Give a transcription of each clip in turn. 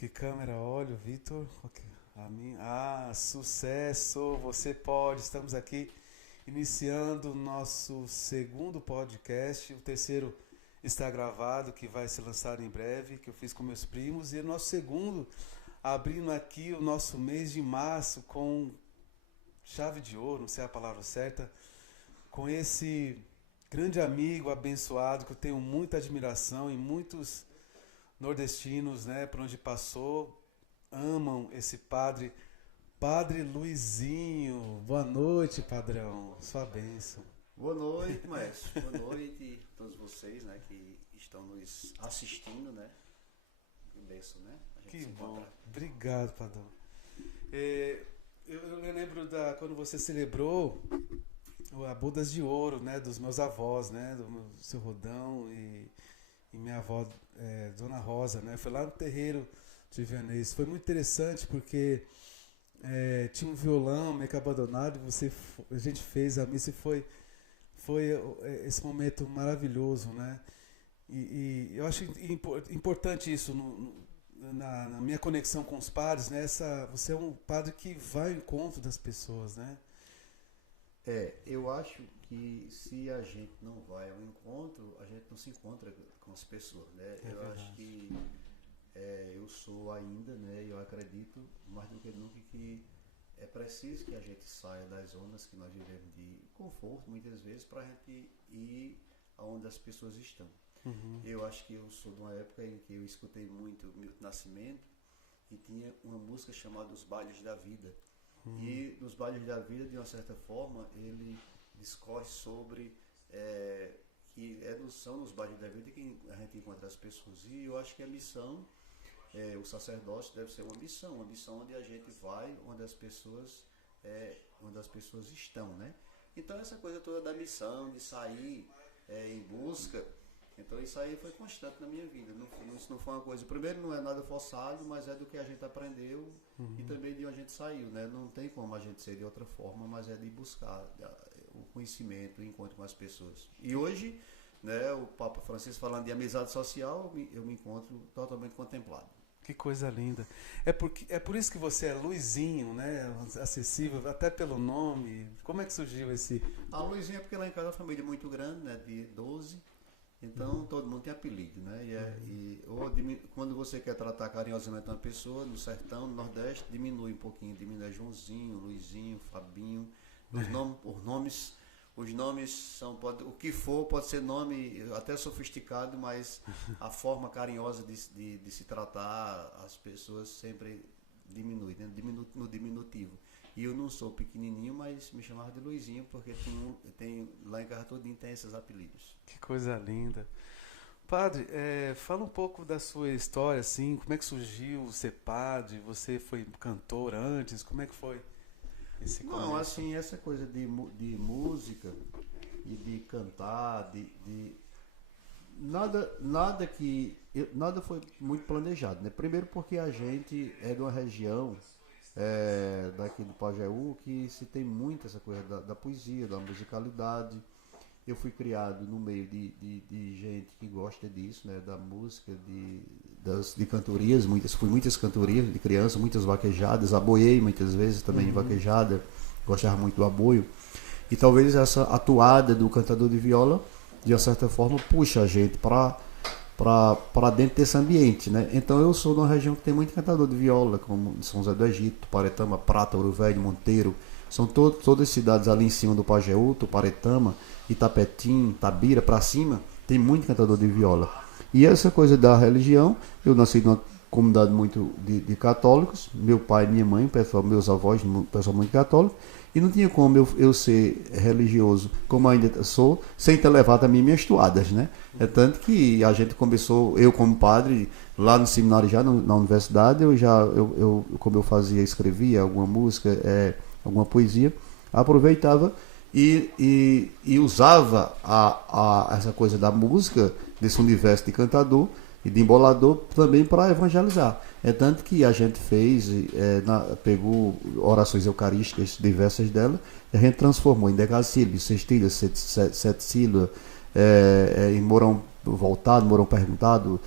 que câmera olho, Vitor? A mim. Ah, sucesso! Você pode. Estamos aqui iniciando o nosso segundo podcast. O terceiro está gravado, que vai ser lançado em breve, que eu fiz com meus primos. E o nosso segundo, abrindo aqui o nosso mês de março com chave de ouro, não sei a palavra certa, com esse grande amigo abençoado que eu tenho muita admiração e muitos nordestinos, né, por onde passou, amam esse padre, Padre Luizinho. Boa noite, padrão. Sua bênção. Boa noite, maestro. Boa noite a todos vocês, né, que estão nos assistindo, né? Que bênção, né? A gente Que se bom. encontra. Obrigado, padrão. Eu lembro quando você celebrou a Bodas de Ouro, né, dos meus avós, né, do seu Rodão e minha avó, Dona Rosa, né? Foi lá no terreiro de Vianês. Foi muito interessante porque tinha um violão meio que abandonado e a gente fez a missa e foi esse momento maravilhoso, né? E eu acho importante isso na minha conexão com os padres, né? Você é um padre que vai ao encontro das pessoas, né? Eu acho que se a gente não vai ao encontro, a gente não se encontra com as pessoas, né? É Eu verdade. acho que eu sou ainda, né? Eu acredito mais do que nunca que é preciso que a gente saia das zonas que nós vivemos de conforto, muitas vezes, para a gente ir aonde as pessoas estão. Uhum. Eu acho que eu sou de uma época em que eu escutei muito Milton Nascimento e tinha uma música chamada Os Bailes da Vida. E nos Bailes da Vida, de uma certa forma, ele discorre sobre são nos Bailes da Vida que a gente encontra as pessoas. E eu acho que a missão, o sacerdócio deve ser uma missão onde a gente vai, onde as pessoas estão, né? Então essa coisa toda da missão, de sair em busca, então isso aí foi constante na minha vida. Isso não foi uma coisa, primeiro não é nada forçado, mas é do que a gente aprendeu e também de onde a gente saiu, né? Não tem como a gente ser de outra forma, mas é de buscar o conhecimento, o encontro com as pessoas. E hoje, né, o Papa Francisco falando de amizade social, eu me encontro totalmente contemplado. Que coisa linda. É por isso que você é Luizinho, né? Acessível, até pelo nome. Como é que surgiu esse... A Luizinha é porque lá em casa é uma família muito grande, né, de 12. Então todo mundo tem apelido, né? Quando você quer tratar carinhosamente uma pessoa no sertão, no Nordeste, diminui um pouquinho, diminui Joãozinho, Luizinho, Fabinho. Os nomes são, o que for, pode ser nome até sofisticado, mas a forma carinhosa de se tratar as pessoas sempre diminui, né? No diminutivo. E eu não sou pequenininho, mas me chamava de Luizinho, porque lá em casa todinho tem esses apelidos. Que coisa linda. Padre, fala um pouco da sua história, assim, como é que surgiu ser padre? Você foi cantor antes? Como é que foi esse começo? Não, assim, essa coisa de música e de cantar, nada foi muito planejado, né? Primeiro porque a gente é de uma região daqui do Pajeú que se tem muito essa coisa da poesia, da musicalidade. Eu fui criado no meio de gente que gosta disso, né? Da música, de cantorias, fui muitas cantorias de criança, muitas vaquejadas, aboiei muitas vezes também vaquejada, gostava muito do aboio. E talvez essa atuada do cantador de viola, de uma certa forma, puxa a gente para dentro desse ambiente, né? Então eu sou de uma região que tem muito cantador de viola, como São José do Egito, Tuparetama, Prata, Ouro Velho, Monteiro. São todas cidades ali em cima do Pajeú, Tuparetama, Itapetim, Tabira, para cima, tem muito cantador de viola. E essa coisa da religião, eu nasci numa comunidade muito de católicos, meu pai e minha mãe, meus avós, pessoal muito católico, e não tinha como eu ser religioso, como ainda sou, sem ter levado também minhas toadas, né? É tanto que a gente começou, eu como padre, lá no seminário já, na universidade, como eu escrevia alguma música, alguma poesia, aproveitava e usava essa coisa da música, desse universo de cantador e de embolador, também para evangelizar. É tanto que a gente pegou orações eucarísticas diversas dela, e a gente transformou em decassílabos, sextilhas, sete sílabas, em morão voltado, morão perguntado,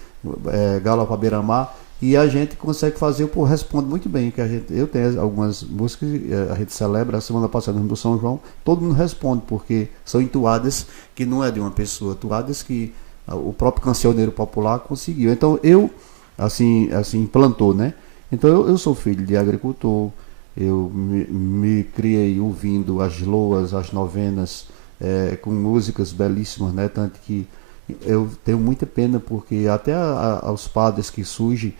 galo para beira-mar, e a gente consegue fazer, o responde muito bem, que eu tenho algumas músicas, a gente celebra, a semana passada no São João, todo mundo responde, porque são entoadas que não é de uma pessoa, toadas que o próprio cancioneiro popular conseguiu. Então eu, assim implantou, né? Então eu sou filho de agricultor, eu me criei ouvindo as loas, as novenas, com músicas belíssimas, né? Tanto que eu tenho muita pena, porque até aos padres que surgem,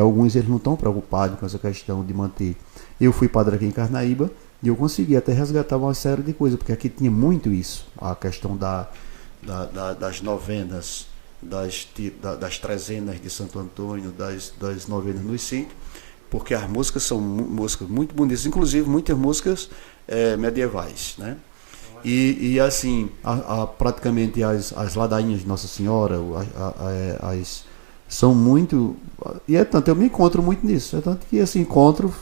alguns eles não estão preocupados com essa questão de manter. Eu fui padre aqui em Carnaíba e eu consegui até resgatar uma série de coisas, porque aqui tinha muito isso, a questão das novenas, das trezenas de Santo Antônio, das novenas no sítios, porque as músicas são músicas muito bonitas, inclusive muitas músicas medievais, né? E assim, praticamente as ladainhas de Nossa Senhora, são muito... E é tanto, eu me encontro muito nisso. É tanto que esse encontro,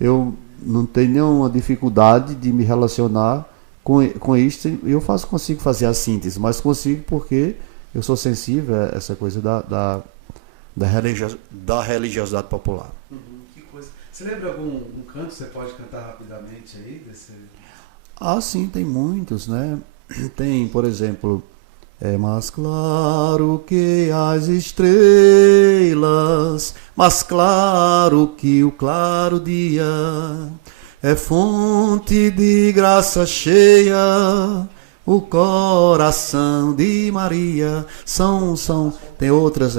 eu não tenho nenhuma dificuldade de me relacionar com isso. Eu consigo fazer a síntese, mas consigo porque eu sou sensível a essa coisa da religiosidade popular. Que coisa. Você lembra algum canto que você pode cantar rapidamente aí? Sim, tem muitos, né? Tem, por exemplo... mais claro que as estrelas, mais claro que o claro dia, é fonte de graça cheia, o coração de Maria. Tem outras,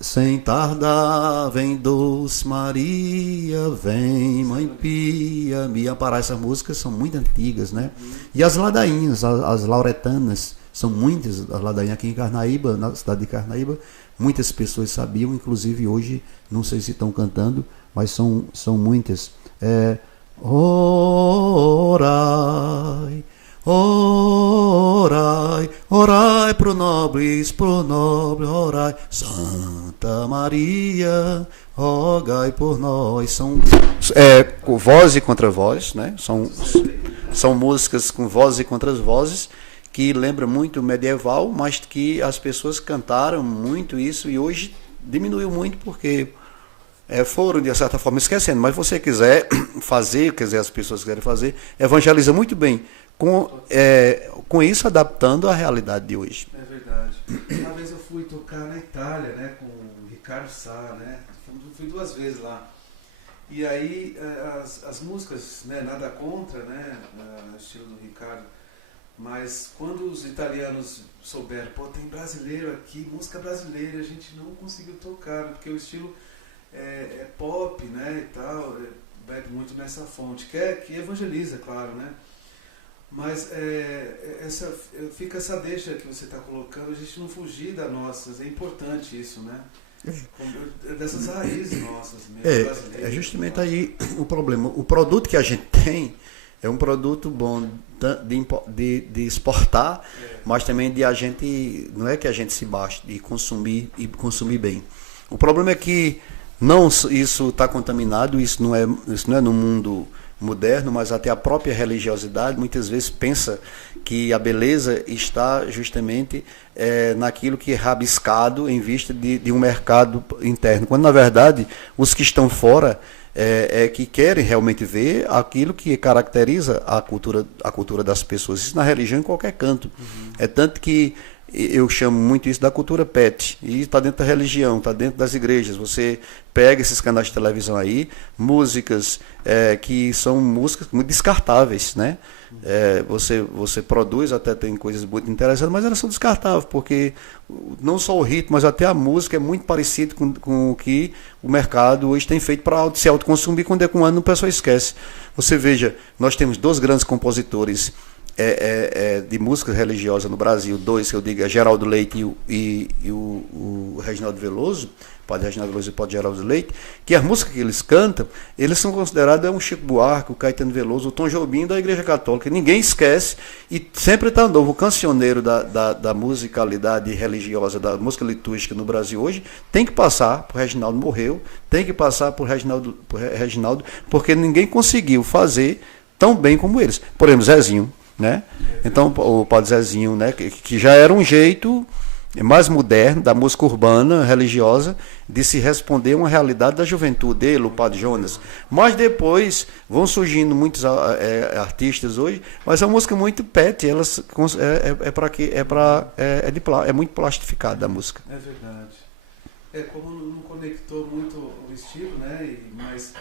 sem tardar, vem doce Maria, vem Mãe Pia, me amparar. Essas músicas são muito antigas, né? E as ladainhas, as lauretanas, são muitas as ladainhas aqui em Carnaíba, na cidade de Carnaíba. Muitas pessoas sabiam, inclusive hoje, não sei se estão cantando, mas são muitas. Orai, orai, orai pro nobre, orai. Santa Maria, rogai por nós. São voz e contra voz, né? São músicas com vozes e contra vozes, que lembra muito o medieval, mas que as pessoas cantaram muito isso e hoje diminuiu muito porque foram, de certa forma, esquecendo. Mas você quiser fazer, quer dizer, as pessoas quiserem fazer, evangeliza muito bem, com isso adaptando à realidade de hoje. É verdade. Uma vez eu fui tocar na Itália, né, com o Ricardo Sá, né? Fui 2 vezes lá. E aí as músicas, né, nada contra, né, estilo do Ricardo, mas quando os italianos souberam, tem brasileiro aqui, música brasileira, a gente não conseguiu tocar, porque o estilo é pop, né, e tal, bebe muito nessa fonte, que evangeliza, claro, né? Mas fica essa deixa que você está colocando, a gente não fugir das nossas, é importante isso, né? Dessas raízes nossas mesmo, brasileiras. É justamente aí o problema. O produto que a gente tem é um produto bom de exportar, mas também de a gente, não é que a gente se baixe de consumir e consumir bem. O problema é que isso está contaminado, isso não é no mundo moderno, mas até a própria religiosidade muitas vezes pensa que a beleza está justamente naquilo que é rabiscado em vista de um mercado interno, quando na verdade os que estão fora que querem realmente ver aquilo que caracteriza a cultura das pessoas. Isso na religião, em qualquer canto. É tanto que eu chamo muito isso da cultura pet, e está dentro da religião, está dentro das igrejas. Você pega esses canais de televisão aí, músicas que são músicas muito descartáveis, né? Você produz, até tem coisas muito interessantes, mas elas são descartáveis, porque não só o ritmo, mas até a música é muito parecido com o que o mercado hoje tem feito para se autoconsumir. Quando é com um ano, a pessoa esquece. Você veja, nós temos 2 grandes compositores de música religiosa no Brasil, 2 que eu digo, Geraldo Leite e o Reginaldo Veloso, Padre Reginaldo Veloso e Padre Geraldo Leite, que as músicas que eles cantam, eles são considerados um Chico Buarque, o Caetano Veloso, o Tom Jobim da Igreja Católica. Ninguém esquece, e sempre está novo. O cancioneiro da musicalidade religiosa, da música litúrgica no Brasil hoje, tem que passar por Reginaldo, morreu, tem que passar por Reginaldo, porque ninguém conseguiu fazer tão bem como eles. Por exemplo, Zezinho, né? Então o Padre Zezinho, né, que já era um jeito mais moderno, da música urbana, religiosa, de se responder a uma realidade da juventude, ele, o Padre Jonas. Mas depois vão surgindo muitos artistas hoje, mas é uma música muito pet, elas é muito plastificada a música. É verdade. Como não conectou muito o estilo, né? Mas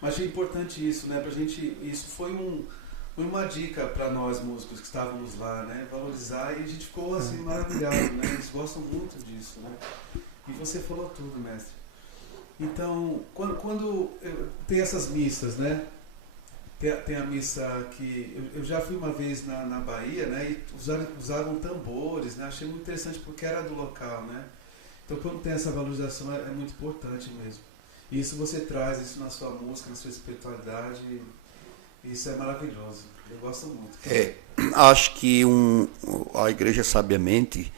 achei importante isso, né? Pra gente, isso foi uma dica para nós músicos que estávamos lá, né? Valorizar, e a gente ficou assim maravilhado, né? Eles gostam muito disso, né? E você falou tudo, mestre. Então, quando tem essas missas, né? Tem a missa que eu já fui uma vez na Bahia, né? E usavam tambores, né? Achei muito interessante porque era do local, né? Então, quando tem essa valorização é muito importante mesmo. E isso você traz isso na sua música, na sua espiritualidade. Isso é maravilhoso. Eu gosto muito. Acho que a igreja sabiamente,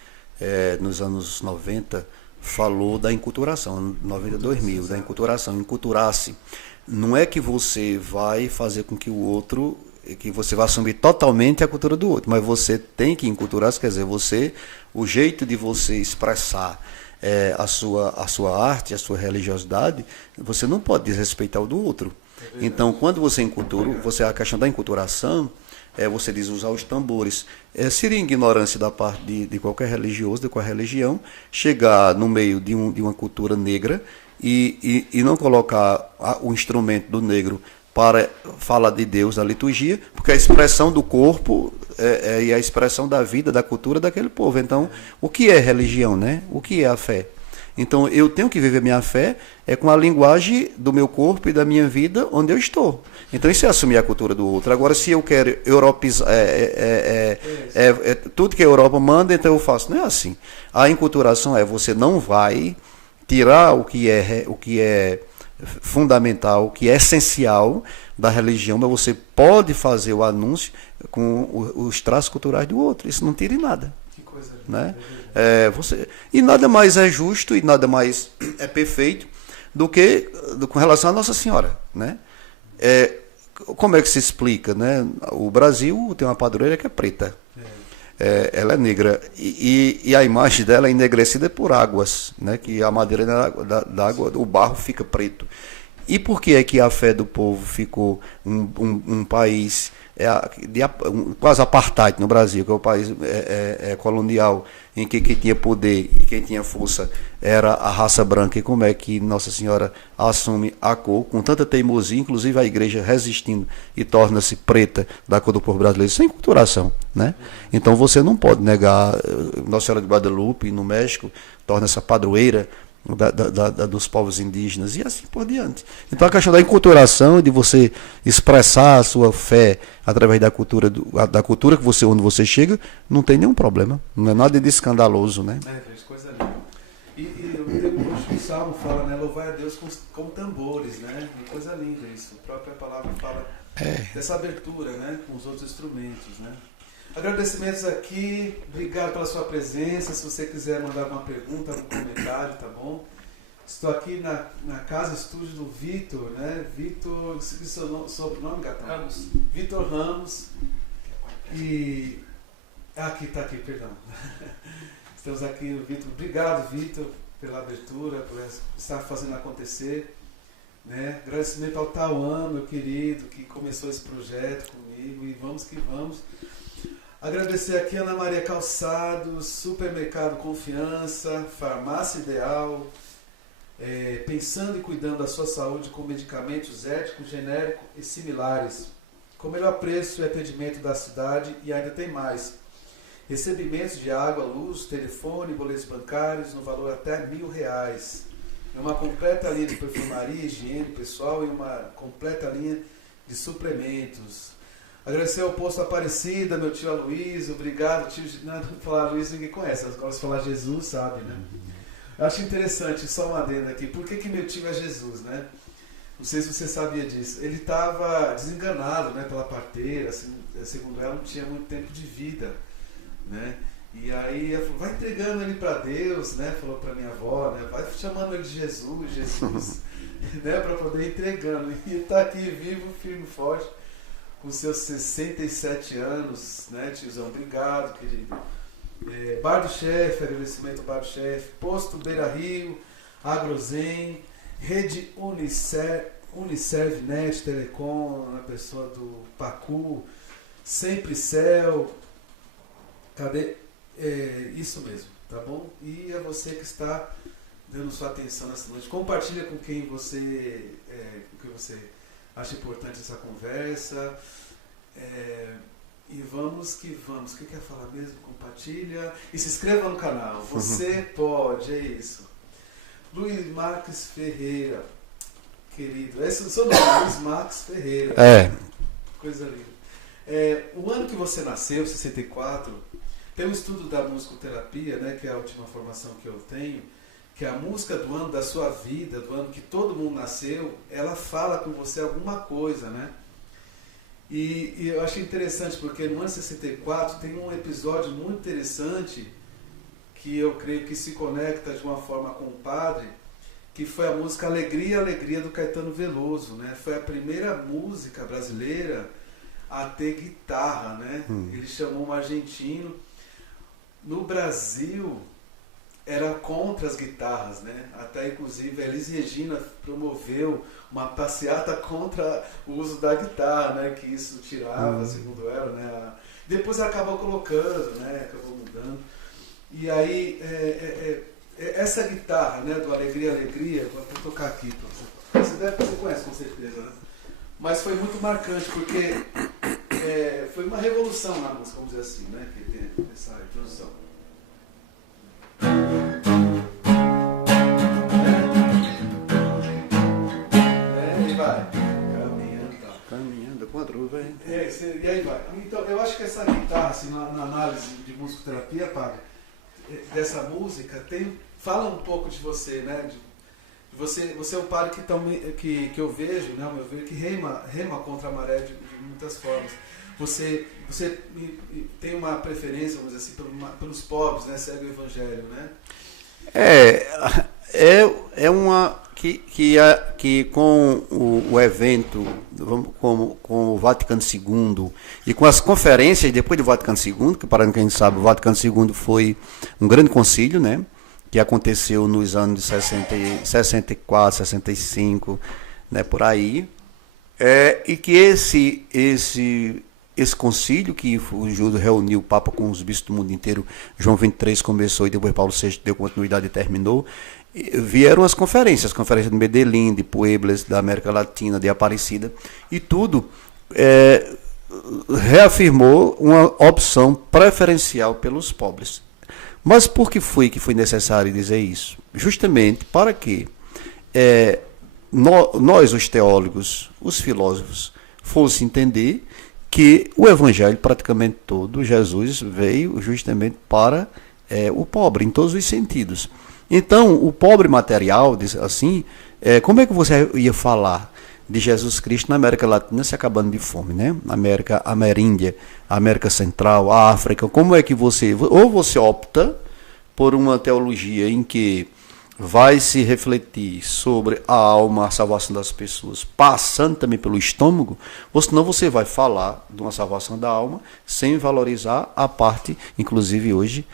nos anos 90, falou da enculturação, 90, 2000, da enculturação. Enculturar-se não é que você vai fazer com que o outro, que você vai assumir totalmente a cultura do outro, mas você tem que enculturar-se, quer dizer, o jeito de você expressar a sua arte, a sua religiosidade, você não pode desrespeitar o do outro. Então, quando você encultura, a questão da enculturação, você diz usar os tambores. Seria ignorância da parte de qualquer religioso, de qualquer religião, chegar no meio de uma cultura negra e não colocar o instrumento do negro para falar de Deus, da liturgia, porque a expressão do corpo e a expressão da vida, da cultura daquele povo. Então, o que é religião, né? O que é a fé? Então, eu tenho que viver minha fé com a linguagem do meu corpo e da minha vida onde eu estou. Então, isso é assumir a cultura do outro. Agora, se eu quero europeizar, tudo que a Europa manda, então eu faço. Não é assim. A enculturação você não vai tirar o que é fundamental, o que é essencial da religião, mas você pode fazer o anúncio com os traços culturais do outro. Isso não tira em nada. Que coisa, né? E nada mais é justo e nada mais é perfeito do que com relação à Nossa Senhora, né? Como é que se explica, né? O Brasil tem uma padroeira que é preta, ela é negra e a imagem dela é enegrecida por águas, né? Que a madeira da água, o barro fica preto. E por que é que a fé do povo ficou um país quase apartheid no Brasil, que é o país colonial, em que quem tinha poder e quem tinha força era a raça branca, e como é que Nossa Senhora assume a cor com tanta teimosia, inclusive a igreja resistindo e torna-se preta da cor do povo brasileiro, sem culturação, né? Então você não pode negar Nossa Senhora de Guadalupe no México, torna-se a padroeira dos povos indígenas e assim por diante. Então a questão da enculturação, de você expressar a sua fé através da cultura que onde você chega, não tem nenhum problema, não é nada de escandaloso, né? Coisa linda. E o Salmo fala, né, louvar a Deus com tambores, né? E coisa linda isso. A própria palavra fala dessa abertura, né, com os outros instrumentos, né? Agradecimentos aqui, obrigado pela sua presença. Se você quiser mandar alguma pergunta, algum comentário, tá bom? Estou aqui na casa estúdio do Vitor, né? Vitor, esqueci seu sobrenome, Gatão? Ramos. Vitor Ramos. E aqui, perdão. Estamos aqui no Vitor. Obrigado, Vitor, pela abertura, por estar fazendo acontecer, né? Agradecimento ao Tauan, meu querido, que começou esse projeto comigo, e vamos que vamos. Agradecer aqui a Ana Maria Calçados, Supermercado Confiança, Farmácia Ideal, pensando e cuidando da sua saúde com medicamentos éticos, genéricos e similares, com melhor preço e atendimento da cidade, e ainda tem mais. Recebimentos de água, luz, telefone, boletos bancários no valor até R$1.000. Uma completa linha de perfumaria, higiene pessoal e uma completa linha de suplementos. Agradecer ao Posto Aparecida, meu tio Aloysio, obrigado, tio. Não, falar Aloysio ninguém conhece, agora se falar Jesus, sabe, né? Eu acho interessante, só uma adenda aqui, por que meu tio é Jesus, né? Não sei se você sabia disso. Ele estava desenganado, né, pela parteira, assim, segundo ela, não tinha muito tempo de vida, né? E aí ela falou, vai entregando ele para Deus, né? Falou para minha avó, né? Vai chamando ele de Jesus, né? Para poder ir entregando. E está aqui vivo, firme, forte, com seus 67 anos, né, tiozão? Obrigado, querido. Bar do Chefe, agradecimento ao Bar do Chefe, Posto Beira Rio, Agrozen, Rede Uniserv Net Telecom, na pessoa do Pacu, Sempre Céu, cadê? Isso mesmo, tá bom? E é você que está dando sua atenção nessa noite. Compartilha com quem você acha importante essa conversa. E vamos que vamos. O que quer falar mesmo? Compartilha. E se inscreva no canal. Você pode, é isso. Luiz Marques Ferreira, querido. Esse é o seu nome, Luiz Marques Ferreira. Coisa linda. O ano que você nasceu, 64, tem um estudo da musicoterapia, né, que é a última formação que eu tenho, que a música do ano da sua vida, do ano que todo mundo nasceu, ela fala com você alguma coisa, né? E eu achei interessante porque no ano 64 tem um episódio muito interessante que eu creio que se conecta de uma forma com o padre, que foi a música Alegria, Alegria do Caetano Veloso, né? Foi a primeira música brasileira a ter guitarra, né? Ele chamou um argentino. No Brasil era contra as guitarras, né? Até inclusive a Elis Regina promoveu uma passeata contra o uso da guitarra, né? Que isso tirava, segundo ela, né? Depois ela acabou colocando, né? Acabou mudando. E aí essa guitarra, né? Do Alegria, Alegria, vou até tocar aqui pra você. Você conhece com certeza, né? Mas foi muito marcante porque foi uma revolução na música, vamos dizer assim, né? Que tem essa introdução. E vai. Caminhando contra o vento. E aí vai. Então, eu acho que essa guitarra, assim, na análise de musicoterapia, padre, dessa música, fala um pouco de você, né? Você é um padre que eu vejo, né, ao meu ver, que rema contra a maré de muitas formas. Você tem uma preferência, vamos dizer assim, pelos pobres, né? Segue o evangelho, né? É uma que com o evento, com o Vaticano II e com as conferências depois do Vaticano II, que para quem a gente sabe, o Vaticano II foi um grande concílio, né? Que aconteceu nos anos de 64, 65, né? Por aí. E que esse concílio que o Júlio reuniu o Papa com os bispos do mundo inteiro, João 23 começou e depois Paulo VI deu continuidade e terminou, vieram as conferências de Medellín, de Puebla, da América Latina, de Aparecida, e tudo reafirmou uma opção preferencial pelos pobres. Mas por que foi necessário dizer isso? Justamente para que nós, os teólogos, os filósofos, fossem entender que o evangelho praticamente todo, Jesus veio justamente para o pobre, em todos os sentidos. Então, o pobre material, assim, como é que você ia falar de Jesus Cristo na América Latina se acabando de fome, né? América Ameríndia, América Central, a África, como é que você opta por uma teologia em que vai se refletir sobre a alma, a salvação das pessoas, passando também pelo estômago, ou senão você vai falar de uma salvação da alma sem valorizar a parte, inclusive hoje,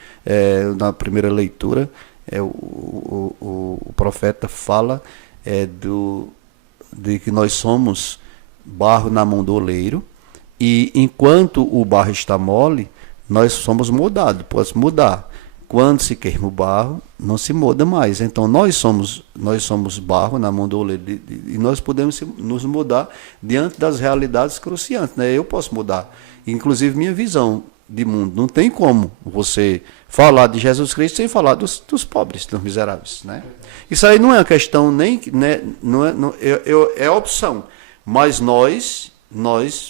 na primeira leitura, o profeta fala de que nós somos barro na mão do oleiro, e enquanto o barro está mole, nós somos moldados, pode mudar. Quando se queima o barro, não se muda mais. Então, nós somos barro na mão do oleiro e nós podemos nos mudar diante das realidades cruciantes, né? Eu posso mudar. Inclusive, minha visão de mundo. Não tem como você falar de Jesus Cristo sem falar dos pobres, dos miseráveis, né? Isso aí não é uma questão nem... Né, é opção. Mas nós,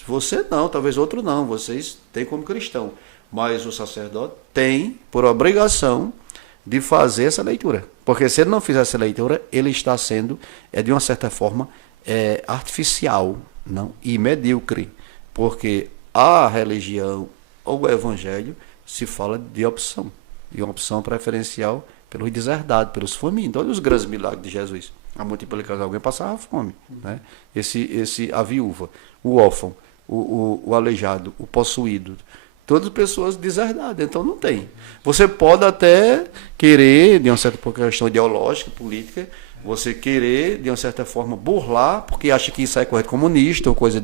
você não, talvez outro não. Vocês têm como cristão. Mas o sacerdote tem por obrigação de fazer essa leitura. Porque se ele não fizer essa leitura, ele está sendo, de uma certa forma, artificial, não? E medíocre. Porque a religião ou o evangelho se fala de opção. E uma opção preferencial pelos deserdados, pelos famintos. Olha os grandes milagres de Jesus. A multiplicação de alguém passava fome. Né? A viúva, o órfão, o aleijado, o possuído. todas pessoas deserdadas, então não tem. Você pode até querer, de uma certa questão ideológica, política, você querer, de uma certa forma, burlar, porque acha que isso é correto comunista ou coisa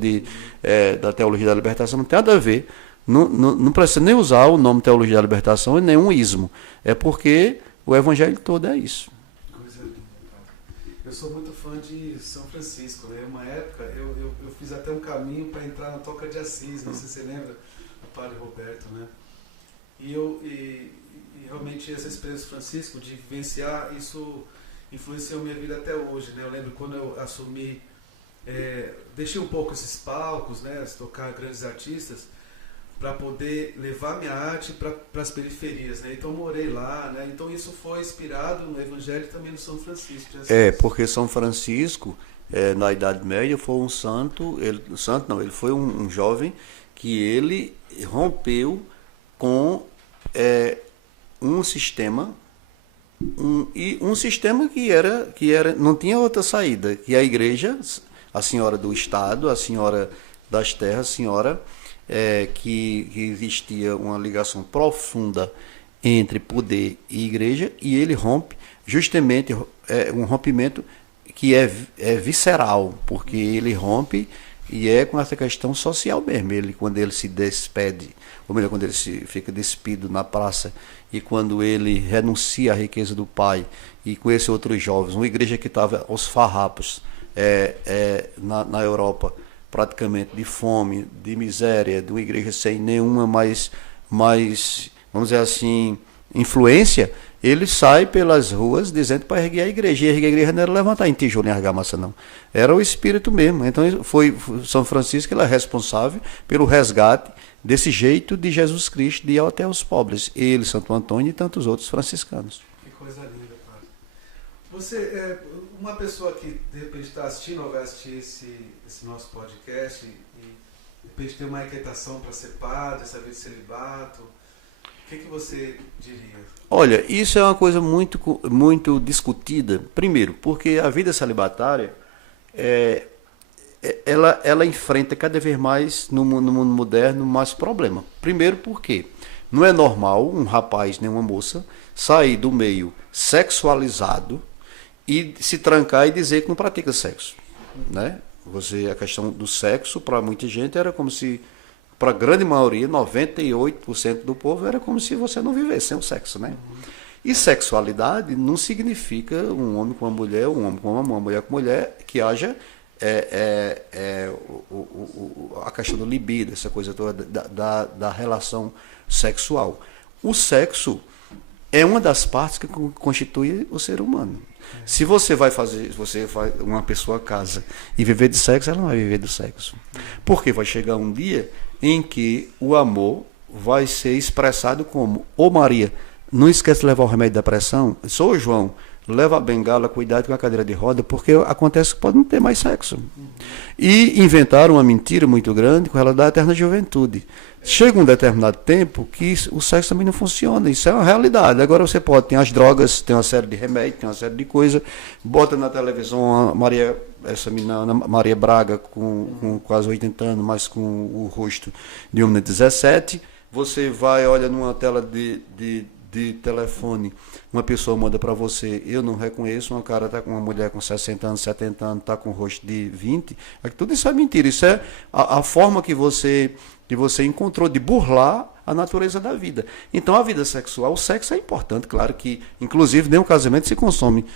da teologia da libertação, não tem nada a ver. Não precisa nem usar o nome teologia da libertação e nenhum ismo. É porque o evangelho todo é isso. Coisa linda, cara. Eu sou muito fã de São Francisco, né? Uma época eu fiz até um caminho para entrar na Toca de Assis, não sei se você lembra, do Padre Roberto, né? E realmente essa experiência do Francisco de vivenciar, isso influenciou minha vida até hoje, né? Eu lembro quando eu assumi, deixei um pouco esses palcos, né? Tocar grandes artistas, para poder levar minha arte para as periferias, né? Então eu morei lá, né? Então isso foi inspirado no Evangelho e também no São Francisco. Porque São Francisco, na Idade Média, foi um santo, ele foi um jovem que ele rompeu com um sistema, um sistema que era não tinha outra saída, que a igreja, a senhora do Estado, a senhora das terras, a senhora que existia uma ligação profunda entre poder e igreja, e ele rompe justamente um rompimento que é visceral, porque ele rompe e é com essa questão social mesmo. Quando ele se despede, ou melhor, quando ele fica despido na praça, e quando ele renuncia à riqueza do pai e conhece outros jovens, uma igreja que estava aos farrapos na Europa, praticamente de fome, de miséria, de uma igreja sem nenhuma mais, vamos dizer assim, influência, ele sai pelas ruas dizendo para erguer a igreja. E erguer a igreja não era levantar em tijolo, em argamassa, não. Era o Espírito mesmo. Então foi São Francisco, ele é responsável pelo resgate desse jeito de Jesus Cristo de ir até os pobres. Ele, Santo Antônio e tantos outros franciscanos. Que coisa linda, padre. Você, uma pessoa que de repente está assistindo ou vai assistir esse nosso podcast e de repente tem uma inquietação para ser padre, saber de celibato, o que você diria? Olha, isso é uma coisa muito, muito discutida. Primeiro, porque a vida celibatária ela enfrenta cada vez mais no mundo moderno mais problema. Primeiro, porque não é normal um rapaz nem uma moça sair do meio sexualizado e se trancar e dizer que não pratica sexo, né? A questão do sexo para muita gente era como se, para a grande maioria, 98% do povo, era como se você não vivesse sem o sexo, né? E sexualidade não significa um homem com uma mulher, um homem com uma mulher com mulher, que haja a questão do libido, essa coisa toda da relação sexual. O sexo é uma das partes que constitui o ser humano. Se você uma pessoa casa e viver de sexo, ela não vai viver do sexo. Porque vai chegar um dia em que o amor vai ser expressado como: ô Maria, não esquece de levar o remédio da pressão. Sou João, leva a bengala, cuidado com a cadeira de roda, porque acontece que pode não ter mais sexo. E inventaram uma mentira muito grande com relação à eterna juventude. Chega um determinado tempo que o sexo também não funciona, isso é uma realidade. Agora você tem as drogas, tem uma série de remédios, tem uma série de coisas, bota na televisão essa menina Maria Braga com quase 80 anos, mas com o rosto de uma de 17, você olha numa tela de telefone, uma pessoa manda para você: eu não reconheço, uma mulher com 60 anos, 70 anos, está com o rosto de 20, tudo isso é mentira, isso é a forma que você encontrou de burlar a natureza da vida. Então a vida sexual, o sexo é importante, claro que, inclusive, nem o casamento se consome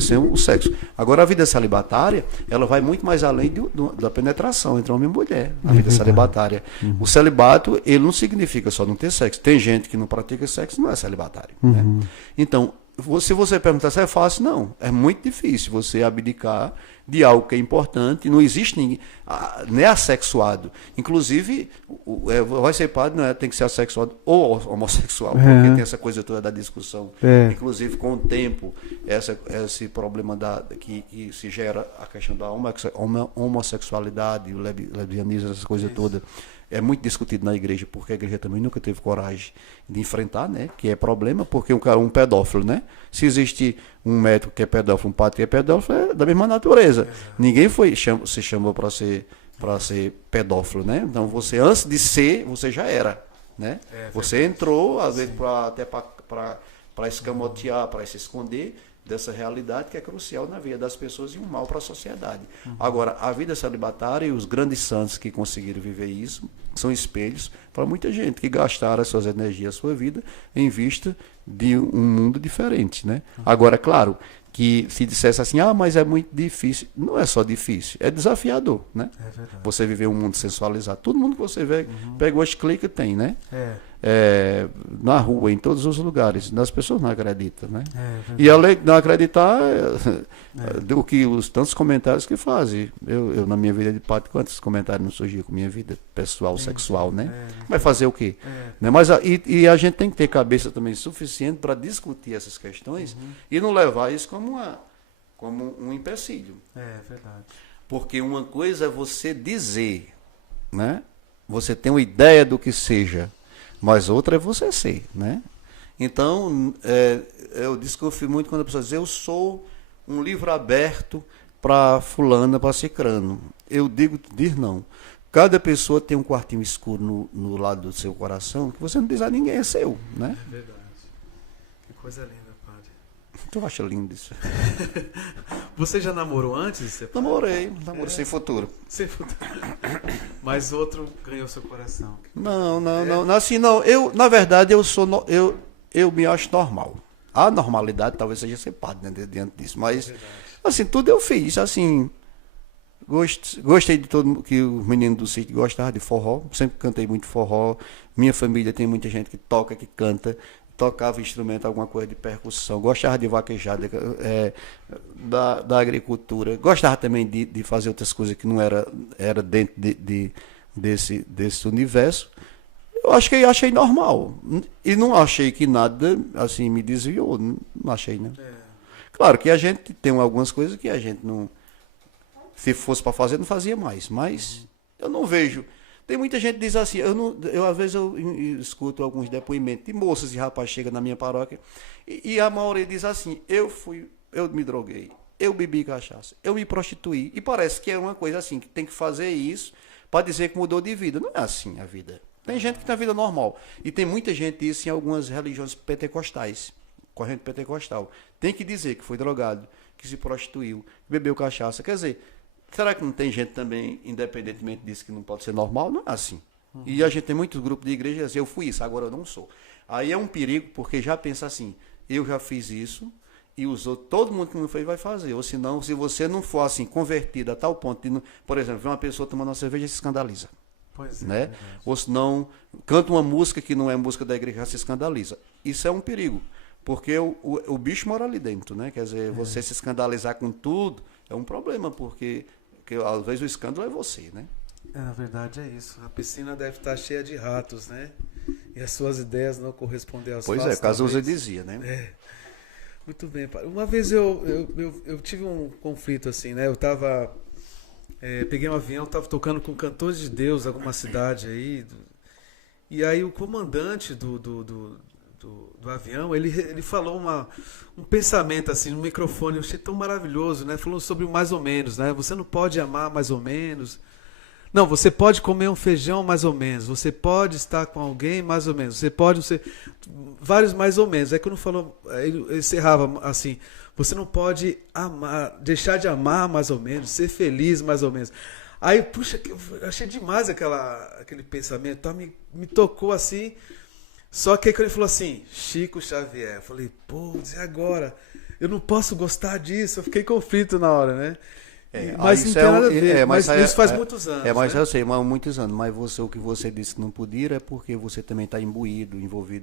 sem o sexo. Agora a vida celibatária, ela vai muito mais além da penetração entre homem e mulher, a vida celibatária. O celibato, ele não significa só não ter sexo. Tem gente que não pratica sexo, não é celibatário. Né? Então, se você perguntar se é fácil, não. É muito difícil você abdicar de algo que é importante. Não existe ninguém, nem assexuado. Inclusive, vai ser padre, não é? Tem que ser assexuado ou homossexual, porque tem essa coisa toda da discussão. Inclusive, com o tempo, esse problema que se gera a questão da homossexualidade, o lesbianismo, essa coisa toda. É muito discutido na igreja, porque a igreja também nunca teve coragem de enfrentar, né? Que é problema, porque um pedófilo, né? Se existe um médico que é pedófilo, um padre que é pedófilo, é da mesma natureza. Ninguém se chamou para ser para ser pedófilo, né? Então você, antes de ser, você já era, né? Você entrou, às vezes, até para escamotear, para se esconder dessa realidade que é crucial na vida das pessoas e um mal para a sociedade. Agora, a vida celibatária e os grandes santos que conseguiram viver isso são espelhos para muita gente que gastaram as suas energias, a sua vida em vista de um mundo diferente, né? Agora, claro, que se dissesse assim, mas é muito difícil. Não é só difícil, é desafiador, né? É verdade. Você viver um mundo sensualizado. Todo mundo que você vê, pega hoje, clica, tem, né? Na rua, em todos os lugares. As pessoas não acreditam, né? E além de não acreditar, do que os tantos comentários que fazem. Eu na minha vida de padre, quantos comentários não surgiam com minha vida pessoal, sexual, né? Vai fazer o quê? Né? Mas e a gente tem que ter cabeça também suficiente para discutir essas questões e não levar isso como um empecilho. É verdade. Porque uma coisa é você dizer, né? Você tem uma ideia do que seja, mas outra é você ser, né? Então, eu desconfio muito quando a pessoa diz, eu sou um livro aberto para fulana, para cicrano. Eu digo não. Cada pessoa tem um quartinho escuro no lado do seu coração, que você não diz a ninguém, é seu, né? É verdade. Que coisa linda, padre. Tu acha lindo isso? Você já namorou antes de ser padre? Namorei sem futuro. Sem futuro. Mas outro ganhou seu coração. Não, assim, não. Na verdade, eu me acho normal. A normalidade talvez seja ser padre, né, diante disso. Mas, assim, tudo eu fiz, assim. Gostei de todo que os meninos do sítio gostavam de forró. Sempre cantei muito forró. Minha família tem muita gente que toca, que canta. Tocava instrumento, alguma coisa de percussão. Gostava de vaquejada, da agricultura. Gostava também de fazer outras coisas que não era dentro desse universo. Eu achei normal. E não achei que nada assim me desviou. Não achei, né? Claro que a gente tem algumas coisas que a gente não... Se fosse para fazer, não fazia mais. Mas eu não vejo... Tem muita gente que diz assim, às vezes eu escuto alguns depoimentos de moças e rapazes chegam na minha paróquia e a maioria diz assim, eu me droguei, eu bebi cachaça, eu me prostituí. E parece que é uma coisa assim, que tem que fazer isso para dizer que mudou de vida. Não é assim a vida. Tem gente que tem a vida normal. E tem muita gente isso em algumas religiões pentecostais, corrente pentecostal. Tem que dizer que foi drogado, que se prostituiu, que bebeu cachaça. Quer dizer, será que não tem gente também, independentemente disso, que não pode ser normal? Não é assim. E a gente tem muitos grupos de igreja que dizem, eu fui isso, agora eu não sou. Aí é um perigo, porque já pensa assim, eu já fiz isso, e os outros, todo mundo que não fez vai fazer. Ou senão, se você não for assim, convertido a tal ponto, de, por exemplo, ver uma pessoa tomando uma cerveja e se escandaliza. Pois é. Né? Ou senão, canta uma música que não é música da igreja, já se escandaliza. Isso é um perigo, porque o bicho mora ali dentro, né? Quer dizer, você se escandalizar com tudo é um problema, porque às vezes o escândalo é você, né? Na verdade é isso. A piscina deve estar cheia de ratos, né? E as suas ideias não correspondem aos fatos. Pois é, Cazuza dizia, né? Muito bem, pai. Uma vez eu tive um conflito assim, né? Eu tava... peguei um avião, tava tocando com cantores de Deus, alguma cidade aí. E aí o comandante do avião, ele falou um pensamento assim no microfone, eu achei tão maravilhoso, né? Falou sobre o mais ou menos, né? Você não pode amar mais ou menos. Não, você pode comer um feijão mais ou menos, você pode estar com alguém mais ou menos, você pode ser vários mais ou menos. Aí quando falou, ele encerrava assim, você não pode amar, deixar de amar mais ou menos, ser feliz mais ou menos. Aí, puxa, eu achei demais aquele pensamento, tá? Me tocou assim. Só que aí quando ele falou assim, Chico Xavier, eu falei, pô, e agora? Eu não posso gostar disso, eu fiquei em conflito na hora, né? Mas não tem nada a ver, mas isso faz muitos anos. Mas né? eu sei, mas muitos anos. Mas o que você disse que não podia é porque você também está envolvido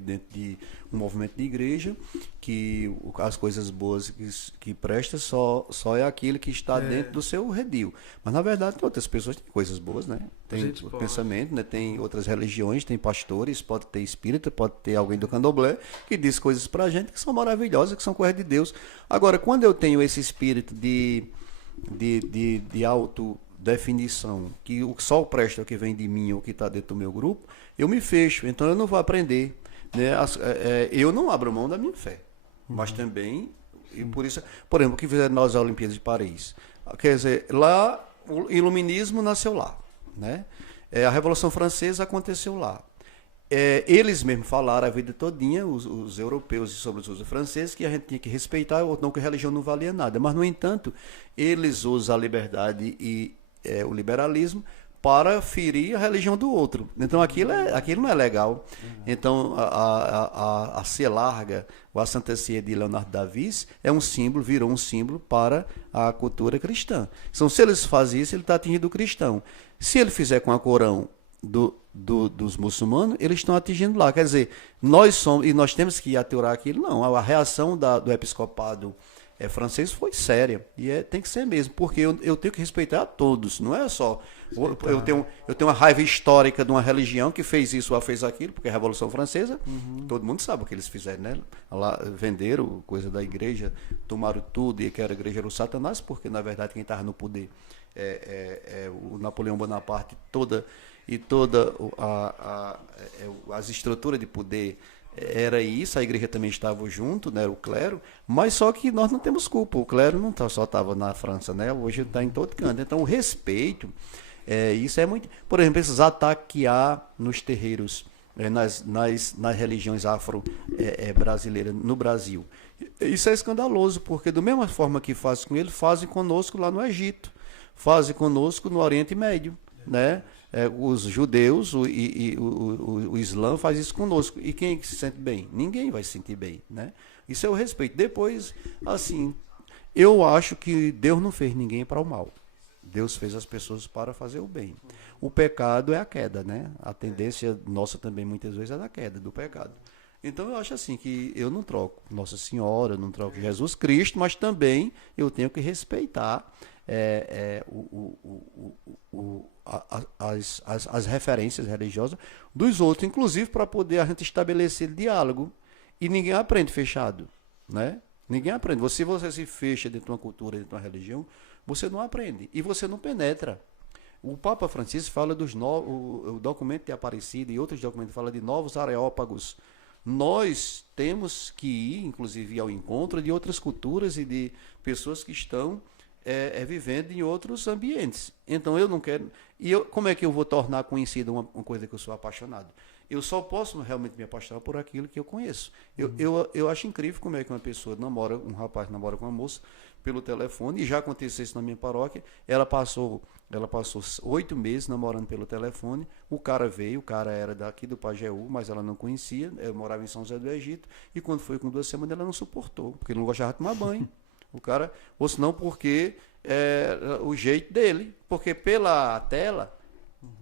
dentro de um movimento de igreja, que as coisas boas que presta só é aquilo que está dentro do seu redil. Mas na verdade outras pessoas têm coisas boas, né? Tem pensamento, né? Tem outras religiões, tem pastores, pode ter espírita, pode ter alguém do candomblé que diz coisas pra gente que são maravilhosas, que são coisas de Deus. Agora, quando eu tenho esse espírito de autodefinição, que o sol presta o que vem de mim ou que está dentro do meu grupo, eu me fecho, então eu não vou aprender, né? Eu não abro mão da minha fé, mas também, e por isso, por exemplo, o que fizeram nas Olimpíadas de Paris, quer dizer, lá o iluminismo nasceu lá, né? A Revolução Francesa aconteceu lá. Eles mesmos falaram a vida todinha, os europeus e sobretudo os franceses, que a gente tinha que respeitar, ou não, que a religião não valia nada. Mas, no entanto, eles usam a liberdade e o liberalismo para ferir a religião do outro. Então, aquilo não é legal. Então, a C larga, ou a Santa Ceia de Leonardo da Vinci, virou um símbolo para a cultura cristã. Então, se eles fazem isso, ele está atingindo o cristão. Se ele fizer com a Corão dos muçulmanos, eles estão atingindo lá. Quer dizer, nós temos que aturar aquilo. Não, a reação do episcopado francês foi séria. E tem que ser mesmo, porque eu tenho que respeitar a todos. Não é só... Eu tenho uma raiva histórica de uma religião que fez isso ou fez aquilo, porque a Revolução Francesa, todo mundo sabe o que eles fizeram, né? Lá venderam coisa da igreja, tomaram tudo, e que a igreja era o Satanás, porque, na verdade, quem estava no poder o Napoleão Bonaparte, toda as estruturas de poder era isso, a igreja também estava junto, né, o clero, mas só que nós não temos culpa, o clero não só estava na França, né, hoje está em todo canto. Então o respeito, isso é muito, por exemplo, esses ataques que há nos terreiros, nas religiões afro-brasileiras no Brasil, isso é escandaloso, porque da mesma forma que fazem com eles, fazem conosco lá no Egito, fazem conosco no Oriente Médio, né? Os judeus e o Islã faz isso conosco. E quem se sente bem? Ninguém vai se sentir bem, né? Isso é o respeito. Depois, assim, eu acho que Deus não fez ninguém para o mal. Deus fez as pessoas para fazer o bem. O pecado é a queda, né? A tendência nossa também muitas vezes é da queda, do pecado. Então eu acho assim que eu não troco Nossa Senhora, eu não troco Jesus Cristo, mas também eu tenho que respeitar as referências religiosas dos outros, inclusive para poder a gente estabelecer diálogo. E ninguém aprende fechado, né? Ninguém aprende. Se você se fecha dentro de uma cultura, dentro de uma religião, você não aprende e você não penetra. O Papa Francisco fala o documento de Aparecida e outros documentos falam de novos areópagos. Nós temos que ir, inclusive, ao encontro de outras culturas e de pessoas que estão vivendo em outros ambientes. Então eu não quero... como é que eu vou tornar conhecida uma coisa que eu sou apaixonado? Eu só posso realmente me apaixonar por aquilo que eu conheço. Eu acho incrível como é que uma pessoa um rapaz namora com uma moça pelo telefone, e já aconteceu isso na minha paróquia. Ela passou 8 meses namorando pelo telefone. O cara era daqui do Pajeú, mas ela não conhecia. Eu morava em São José do Egito, e quando foi com 2 semanas ela não suportou, porque ele não gostava de tomar banho. O cara, ou senão porque o jeito dele, porque pela tela.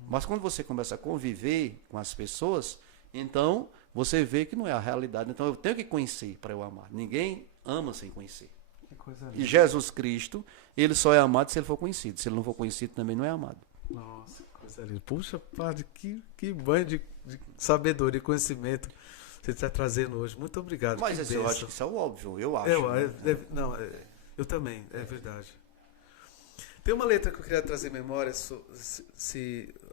Mas quando você começa a conviver com as pessoas, então você vê que não é a realidade. Então eu tenho que conhecer para eu amar. Ninguém ama sem conhecer. Que coisa linda. E Jesus Cristo, ele só é amado se ele for conhecido. Se ele não for conhecido, também não é amado. Nossa, que coisa linda. Puxa, padre, que banho de sabedoria e conhecimento você está trazendo hoje. Muito obrigado. Mas eu acho que isso é o óbvio, eu acho. Eu também, é verdade. Tem uma letra que eu queria trazer memória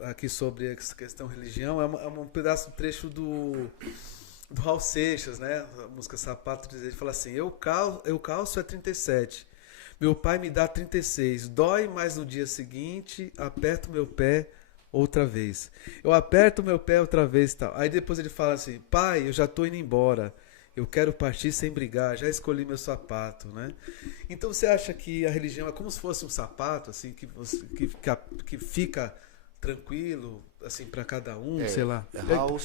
aqui sobre essa questão religião. É um pedaço, um trecho do Raul Seixas, né? A música Sapato, ele fala assim: eu calço 37, meu pai me dá 36, dói, mas no dia seguinte aperto meu pé outra vez. Eu aperto meu pé outra vez e tal. Aí depois ele fala assim: pai, eu já tô indo embora. Eu quero partir sem brigar, já escolhi meu sapato, né? Então você acha que a religião é como se fosse um sapato, assim, que fica tranquilo, assim, para cada um, sei lá.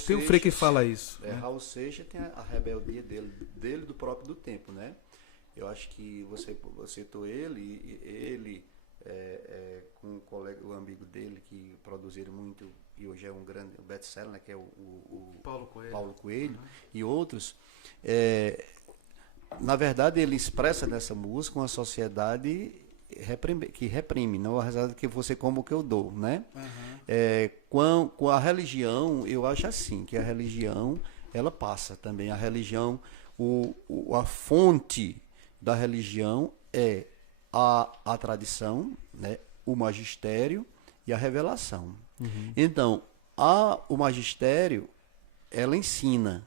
Tem um frei que fala isso. Raul Seixas tem a rebeldia dele do próprio do tempo, né? Eu acho que você citou ele com um colega, o amigo dele, que produziram muito, e hoje é um grande best-seller, né, que é o Paulo Coelho, e outros. Na verdade, ele expressa nessa música uma sociedade que reprime, não a razão que você como o que eu dou, né? Com a religião, eu acho assim, que a religião, ela passa também. A religião, a fonte da religião é a tradição, né? O magistério e a revelação. Então, o magistério, ela ensina,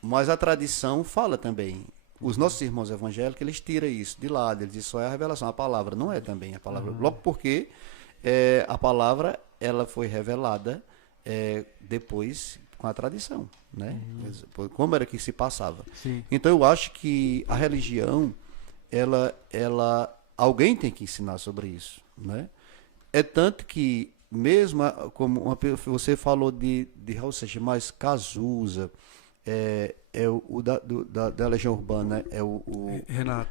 mas a tradição fala também. Os nossos irmãos evangélicos, eles tiram isso de lado, eles dizem só é a revelação, a palavra não é também a palavra, logo porque a palavra ela foi revelada depois com a tradição, né? Como era que se passava. Sim. Então eu acho que a religião, alguém tem que ensinar sobre isso, né? É tanto que mesmo como você falou de Raul Seixas, mas Cazuza, da Legião Urbana, o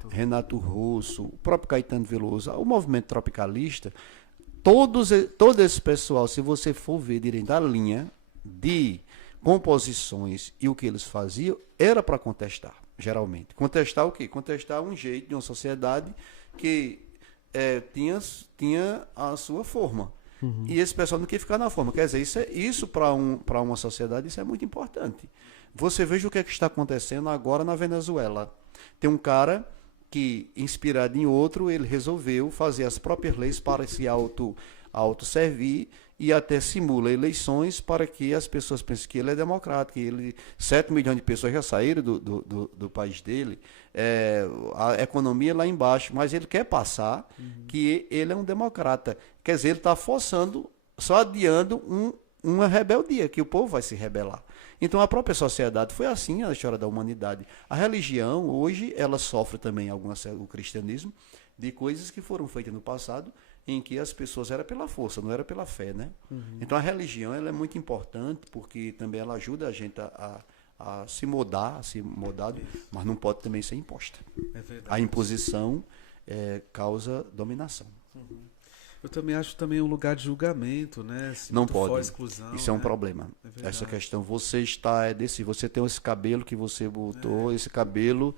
Renato Russo, o próprio Caetano Veloso, o movimento tropicalista, todo esse pessoal, se você for ver direito a linha de composições e o que eles faziam, era para contestar, geralmente. Contestar o quê? Contestar um jeito de uma sociedade que tinha a sua forma. E esse pessoal não quer ficar na forma. Quer dizer, isso para uma sociedade, isso é muito importante. Você veja o que está acontecendo agora na Venezuela. Tem um cara que, inspirado em outro, ele resolveu fazer as próprias leis para se autosservir e até simula eleições para que as pessoas pensem que ele é democrático, que 7 milhões de pessoas já saíram do país dele, a economia lá embaixo, mas ele quer passar que ele é um democrata. Quer dizer, ele está forçando, só adiando uma rebeldia, que o povo vai se rebelar. Então a própria sociedade foi assim na história da humanidade. A religião, hoje, ela sofre também o cristianismo, de coisas que foram feitas no passado, em que as pessoas eram pela força, não era pela fé, né? Então a religião ela é muito importante, porque também ela ajuda a gente a se mudar, mas não pode também ser imposta. É verdade. A imposição causa dominação. Eu também acho também um lugar de julgamento, né? Não pode. Exclusão, isso é um né? problema. Essa questão, você tem esse cabelo que você botou, esse cabelo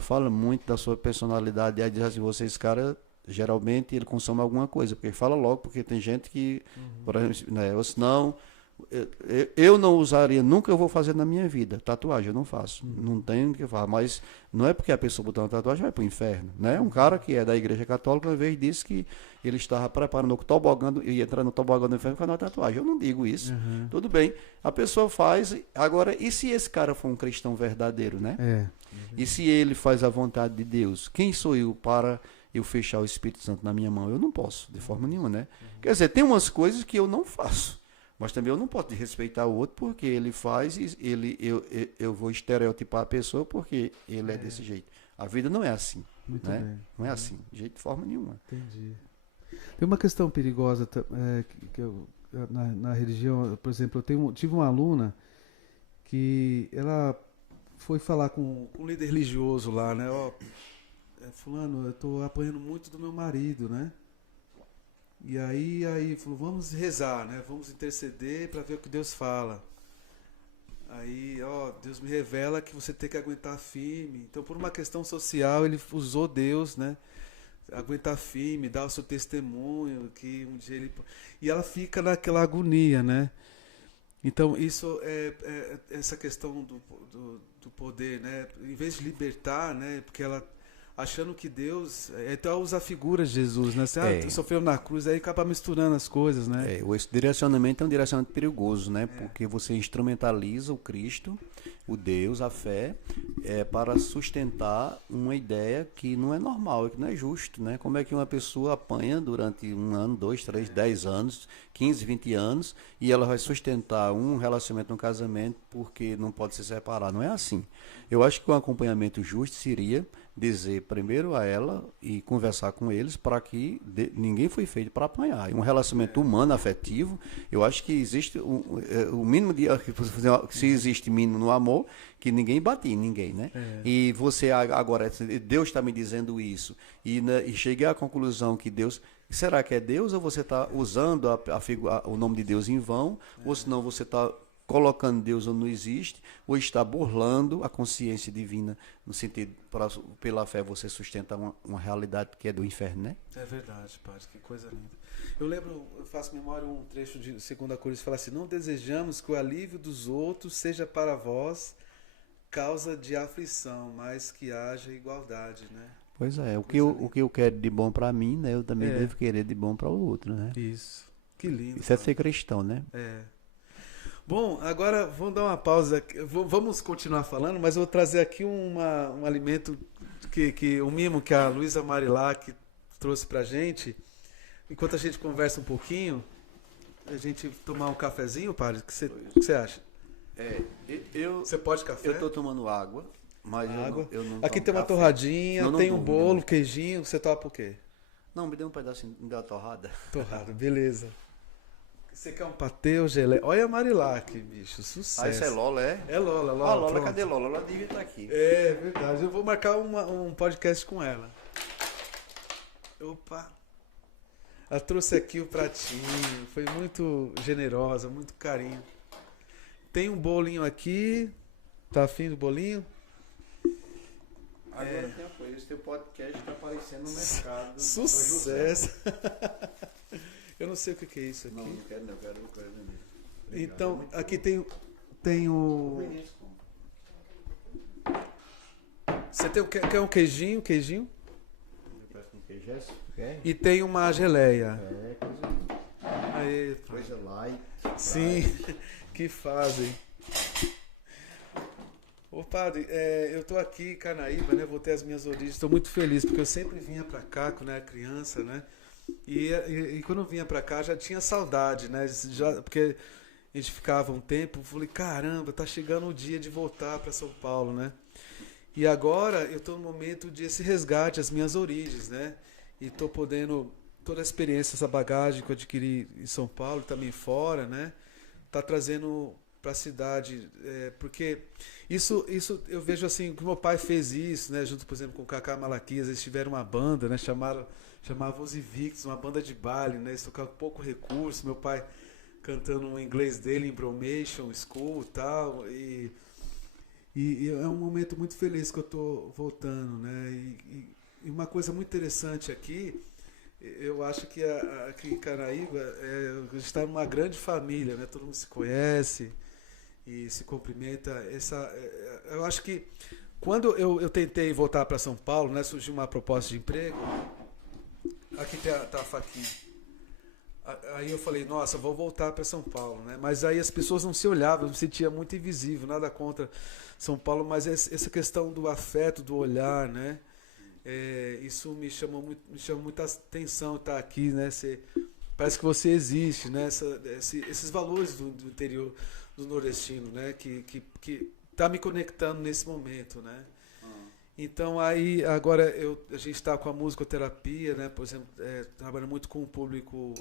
fala muito da sua personalidade. Aí diz assim, esse cara, geralmente, ele consome alguma coisa, porque ele fala logo, porque tem gente que, por exemplo, né, ou senão, eu não usaria, nunca eu vou fazer na minha vida tatuagem, eu não faço, não tenho o que fazer, mas não é porque a pessoa botar uma tatuagem vai para o inferno, né? Um cara que é da igreja católica uma vez disse que ele estava preparando o tobogã e entrar no tobogã do inferno com a tatuagem. Eu não digo isso, tudo bem, a pessoa faz. Agora, e se esse cara for um cristão verdadeiro, né? E se ele faz a vontade de Deus, quem sou eu para eu fechar o Espírito Santo na minha mão? Eu não posso, de forma nenhuma, né? Quer dizer, tem umas coisas que eu não faço. Mas também eu não posso respeitar o outro porque ele faz e eu vou estereotipar a pessoa porque ele é desse jeito. A vida não é assim. Muito né? bem. Não é assim, de jeito de forma nenhuma. Entendi. Tem uma questão perigosa na religião. Por exemplo, tive uma aluna que ela foi falar com um líder religioso lá, né? Fulano, eu estou apanhando muito do meu marido, né? E aí falou, vamos rezar, né? Vamos interceder para ver o que Deus fala. Aí, Deus me revela que você tem que aguentar firme. Então, por uma questão social, ele usou Deus, né? Aguentar firme, dar o seu testemunho, que um dia ele... E ela fica naquela agonia, né? Então, isso essa questão do poder, né? Em vez de libertar, né? Porque ela... achando que Deus... Então usa a figura de Jesus, né? Você sofreu na cruz, aí acaba misturando as coisas, né? Esse direcionamento é um direcionamento perigoso, né? Porque você instrumentaliza o Cristo, o Deus, a fé, para sustentar uma ideia que não é normal, que não é justo, né? Como é que uma pessoa apanha durante 1 ano, 2, 3, 10 anos, 15, 20 anos, e ela vai sustentar um relacionamento, um casamento, porque não pode se separar? Não é assim. Eu acho que um acompanhamento justo seria dizer primeiro a ela e conversar com eles para que ninguém foi feito para apanhar. Um relacionamento humano, afetivo, eu acho que existe o mínimo de... Se existe mínimo no amor, que ninguém bate em ninguém, né? E você agora, Deus está me dizendo isso, e cheguei à conclusão que Deus... Será que é Deus ou você está usando o nome de Deus em vão, ou senão você está colocando Deus onde não existe, ou está burlando a consciência divina, no sentido, pela fé você sustenta uma realidade que é do inferno, né? É verdade, padre, que coisa linda. Eu faço memória um trecho de 2 Coríntios, fala assim, não desejamos que o alívio dos outros seja para vós causa de aflição, mas que haja igualdade, né? Pois é, o que eu quero de bom para mim, né, eu também devo querer de bom para o outro, né? Isso, que lindo. Isso é ser cristão, né? Bom, agora vamos dar uma pausa. Vamos continuar falando, mas eu vou trazer aqui um alimento um mimo que a Luísa Marilac trouxe pra gente. Enquanto a gente conversa um pouquinho, a gente tomar um cafezinho, padre. O que você acha? Você pode café? Eu tô tomando água, mas eu não Aqui tomo tem uma café. torradinha, Não tem um durmo, bolo, não. queijinho. Você topa o quê? Não, me dê um pedacinho, me dê uma torrada. Torrada, beleza. Você quer um patê ou gelé? Olha a Marilac, bicho, sucesso. Ah, isso é Lola, é? É Lola, Lola. Ah, Lola, pronto. cadê Lola? Ela devia estar aqui. É verdade, eu vou marcar um podcast com ela. Opa! Ela trouxe aqui o pratinho, foi muito generosa, muito carinho. Tem um bolinho aqui, tá afim do bolinho? Agora tem uma coisa, esse teu podcast tá aparecendo no mercado. Sucesso! Eu não sei o que é isso aqui. Não quero não, quero vender. Então, aqui tem o... Você quer um queijinho? Parece com queijo, quer? E tem uma geleia. Aí, Coisa light. sim, que fazem. Ô padre, eu tô aqui em Carnaíba, né? Voltei às minhas origens. Estou muito feliz porque eu sempre vinha para cá quando era criança, né? E quando eu vinha para cá já tinha saudade, né? Porque a gente ficava um tempo, falei, caramba, tá chegando o dia de voltar para São Paulo, né? E agora eu estou no momento de esse resgate às minhas origens, né? E estou podendo, toda a experiência, essa bagagem que eu adquiri em São Paulo, também fora, né? Tá trazendo para a cidade, porque isso eu vejo assim, que meu pai fez isso, né? Junto, por exemplo, com o Cacá Malaquias, eles tiveram uma banda, né? Chamavam os Invictus, uma banda de baile, né? Eles tocavam pouco recurso, meu pai cantando o inglês dele em Bromation School e tal, e é um momento muito feliz que eu estou voltando, né? E uma coisa muito interessante aqui, eu acho que aqui em Caraíba a gente está numa grande família, né? Todo mundo se conhece e se cumprimenta. Eu acho que quando eu tentei voltar para São Paulo, né? Surgiu uma proposta de emprego. Aqui tá a faquinha. Aí eu falei, nossa, vou voltar para São Paulo, né? Mas aí as pessoas não se olhavam, eu me sentia muito invisível, nada contra São Paulo, mas essa questão do afeto, do olhar, né? Isso me chama muita atenção estar aqui, né? Parece que você existe, né? Esses valores do interior do nordestino, né? Que tá me conectando nesse momento, né? Então aí agora a gente está com a musicoterapia, né? Por exemplo, trabalhando muito com o público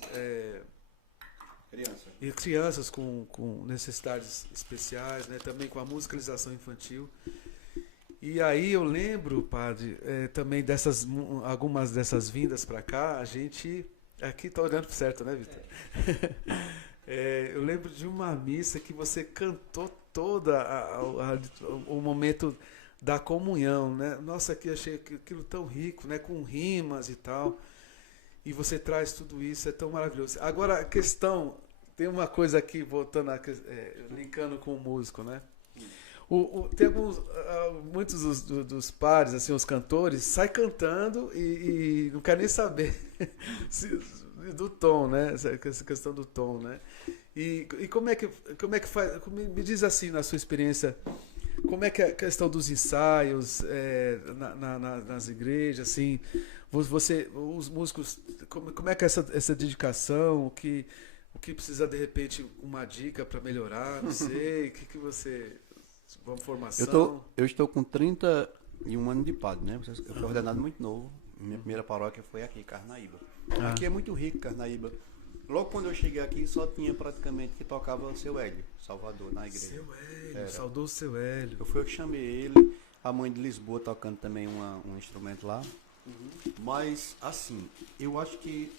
e crianças com necessidades especiais, né? Também com a musicalização infantil. E aí eu lembro, padre, também algumas dessas vindas para cá, a gente aqui tá olhando certo, né, Vitor? Eu lembro de uma missa que você cantou toda o momento da comunhão, né? Nossa, aqui achei aquilo tão rico, né? Com rimas e tal. E você traz tudo isso, é tão maravilhoso. Agora, a questão, tem uma coisa aqui, voltando, linkando com o músico, né? Tem muitos dos pares, assim, os cantores, saem cantando e não quer nem saber do tom, né? Essa questão do tom, né? E como é que faz? Me diz assim, na sua experiência, como é que é a questão dos ensaios nas igrejas, assim, os músicos, como é que é essa dedicação, o que precisa, de repente, uma dica para melhorar, não sei, o que você... Uma formação? Eu estou com 31 anos de padre, né? Eu fui ordenado muito novo. Minha primeira paróquia foi aqui, Carnaíba. Aqui é muito rico, Carnaíba. Logo quando eu cheguei aqui, só tinha praticamente que tocava o Seu Hélio, Salvador, na igreja. Seu Hélio, saudoso Seu Hélio. Eu que chamei ele, a mãe de Lisboa tocando também um instrumento lá. Mas, assim, eu acho que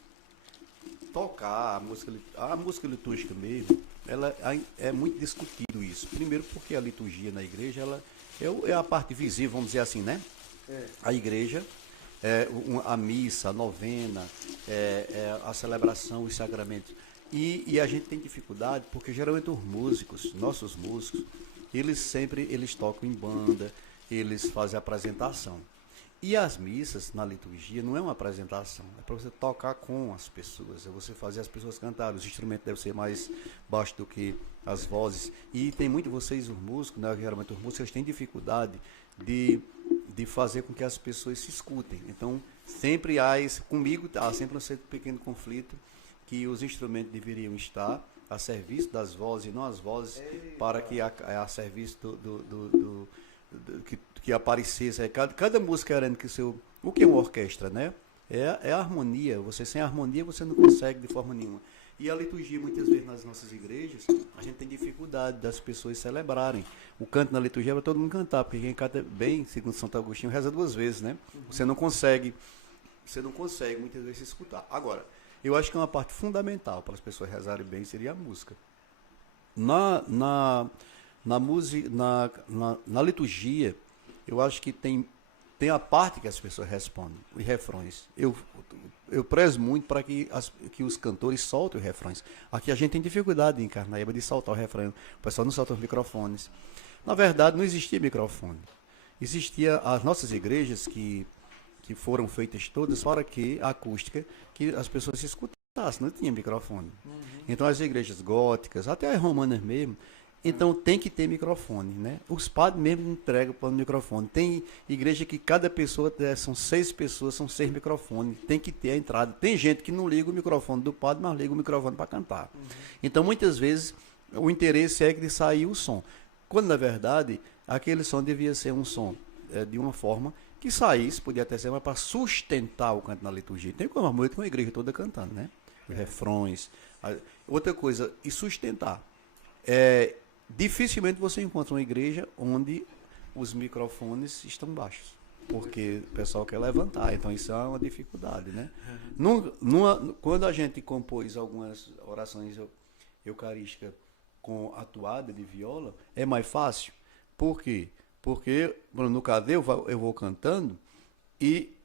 tocar a música litúrgica mesmo, ela é muito discutido isso. Primeiro porque a liturgia na igreja, ela é a parte visível, vamos dizer assim, né? A igreja, a missa, a novena, a celebração, os sacramentos. E a gente tem dificuldade porque geralmente os músicos, nossos músicos, eles tocam em banda, eles fazem apresentação. E as missas, na liturgia, não é uma apresentação, é para você tocar com as pessoas, é você fazer as pessoas cantarem. Os instrumentos devem ser mais baixos do que as vozes. E tem muito, vocês, os músicos, né, geralmente os músicos, eles têm dificuldade de fazer com que as pessoas se escutem. Então, sempre há esse, comigo há sempre um certo pequeno conflito, que os instrumentos deveriam estar a serviço das vozes e não as vozes para que a serviço que aparecesse. Cada música era que o que é uma orquestra, né? É a harmonia. Você sem harmonia você não consegue de forma nenhuma. E a liturgia, muitas vezes nas nossas igrejas, a gente tem dificuldade das pessoas celebrarem. O canto na liturgia é para todo mundo cantar, porque quem canta bem, segundo Santo Agostinho, reza 2 vezes, né? Você não consegue muitas vezes escutar. Agora, eu acho que é uma parte fundamental para as pessoas rezarem bem seria a música. Na liturgia, eu acho que tem a parte que as pessoas respondem, os refrões. Eu prezo muito para que os cantores soltem os refrões. Aqui a gente tem dificuldade em Carnaíba de soltar o refrão. O pessoal não solta os microfones. Na verdade, não existia microfone. Existia as nossas igrejas que foram feitas todas para que a acústica, que as pessoas se escutassem, não tinha microfone. Então as igrejas góticas, até as romanas mesmo, então tem que ter microfone, né? Os padres mesmo entregam para o microfone. Tem igreja que cada pessoa, são 6 pessoas, são 6 microfones, tem que ter a entrada. Tem gente que não liga o microfone do padre, mas liga o microfone para cantar. Então muitas vezes o interesse é que sair o som. Quando na verdade aquele som devia ser um som de uma forma que saísse, podia até ser, mas para sustentar o canto na liturgia. Tem como a música com a igreja toda cantando, né? Os refrões. Outra coisa, e sustentar. Dificilmente você encontra uma igreja onde os microfones estão baixos, porque o pessoal quer levantar, então isso é uma dificuldade, né? Quando a gente compôs algumas orações eucarísticas com a toada de viola, é mais fácil. Por quê? Porque no caso eu vou cantando e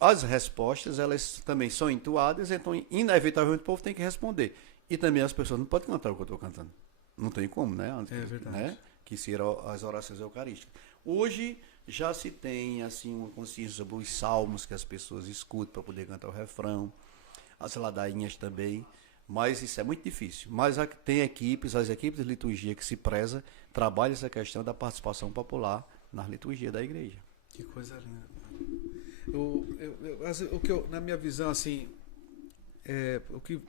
as respostas elas também são entoadas, então inevitavelmente o povo tem que responder. E também as pessoas não podem cantar o que eu estou cantando. Não tem como, né? É verdade. Né? Que seriam as orações eucarísticas. Hoje já se tem assim uma consciência sobre os salmos que as pessoas escutam para poder cantar o refrão, as ladainhas também, mas isso é muito difícil. Mas tem as equipes de liturgia que se preza, trabalham essa questão da participação popular na liturgia da igreja. Que coisa linda. O que na minha visão, assim,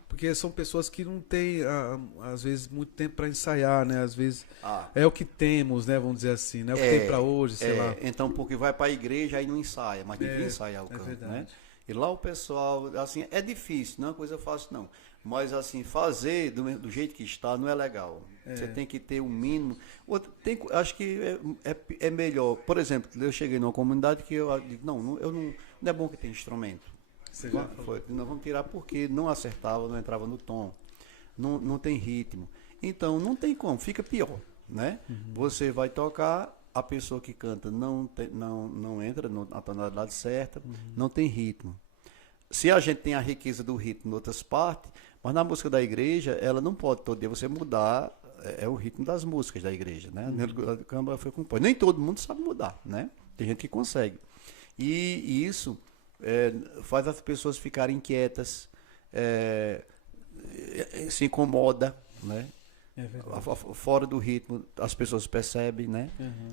porque são pessoas que não têm, às vezes, muito tempo para ensaiar, né? Às vezes é o que temos, né? Vamos dizer assim, né? O que tem para hoje, sei lá. Então, porque vai para a igreja aí não ensaia, mas devia ensaiar o canto, né? E lá o pessoal, assim, é difícil, não é uma coisa fácil, não. Mas, assim, fazer do jeito que está não é legal. Você tem que ter um mínimo. Acho que é melhor. Por exemplo, eu cheguei numa comunidade que eu digo, não é bom que tenha instrumento. Nós vamos tirar porque não acertava, não entrava no tom, não tem ritmo. Então não tem como, fica pior, né? Você vai tocar, a pessoa que canta não entra na tonalidade certa, não tem ritmo. Se a gente tem a riqueza do ritmo em outras partes, mas na música da igreja, ela não pode todo dia você mudar o ritmo das músicas da igreja, né? A Câmara foi composta. Nem todo mundo sabe mudar, né? Tem gente que consegue. E isso faz as pessoas ficarem inquietas, se incomoda, né? Fora do ritmo, as pessoas percebem, né?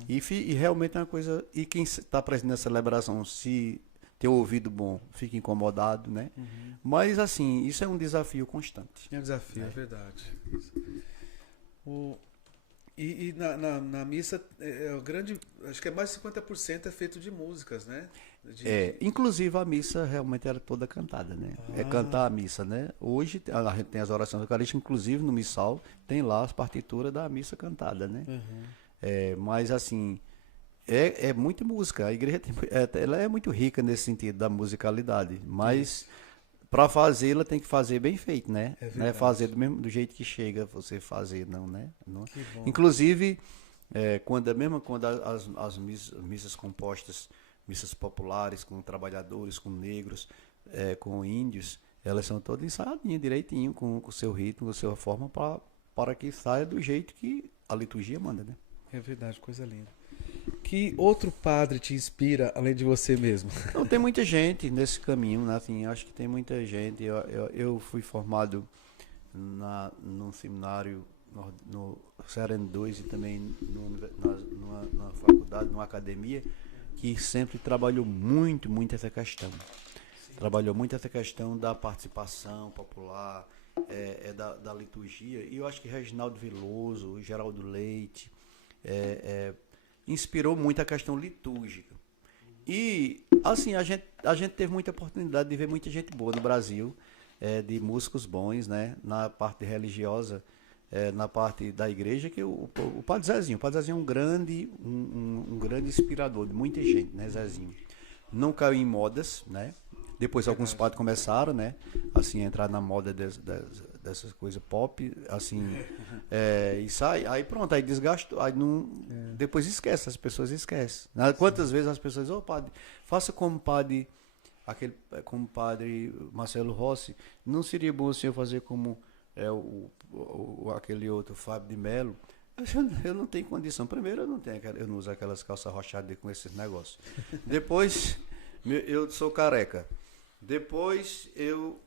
E realmente é uma coisa. E quem está presente na celebração, se ter ouvido bom, fica incomodado, né? Mas assim, isso é um desafio constante. É um desafio, é verdade. E na missa, o grande, acho que é mais de 50% é feito de músicas, né? Inclusive a missa realmente era toda cantada, né? É cantar a missa, né? Hoje a gente tem as orações eucarísticas, inclusive no missal, tem lá as partituras da missa cantada, né? Mas assim, é muita música. A igreja ela é muito rica nesse sentido da musicalidade, mas para fazê-la tem que fazer bem feito, né? Não é fazer do jeito que chega, você fazer, não, né? Inclusive, quando as missas compostas, missas populares, com trabalhadores, com negros, com índios, elas são todas ensaiadinhas direitinho, com o seu ritmo, com a sua forma, para que saia do jeito que a liturgia manda, né? É verdade, coisa linda. Que outro padre te inspira além de você mesmo? Então, tem muita gente nesse caminho, né? Assim, acho que tem muita gente. Eu fui formado num seminário no Sereno 2 e também numa faculdade, numa academia, que sempre trabalhou muito essa questão. Sim. Trabalhou muito essa questão da participação popular, da liturgia. E eu acho que Reginaldo Veloso, Geraldo Leite, inspirou muito a questão litúrgica. E, assim, a gente teve muita oportunidade de ver muita gente boa no Brasil, de músicos bons, né? Na parte religiosa, na parte da igreja, que o Padre Zezinho é um grande inspirador de muita gente, né, Zezinho? Não caiu em modas, né? Depois alguns padres começaram, né? Assim, a entrar na moda dessas coisas pop, assim, e sai, aí pronto, aí desgastou, aí não, depois esquece, as pessoas esquecem. Quantas vezes as pessoas, padre, faça como padre, como padre Marcelo Rossi, não seria bom o senhor fazer como aquele outro Fábio de Mello? Eu não tenho condição. Primeiro, eu não uso aquelas calças rochadas com esses negócios. Depois, eu sou careca. Depois, eu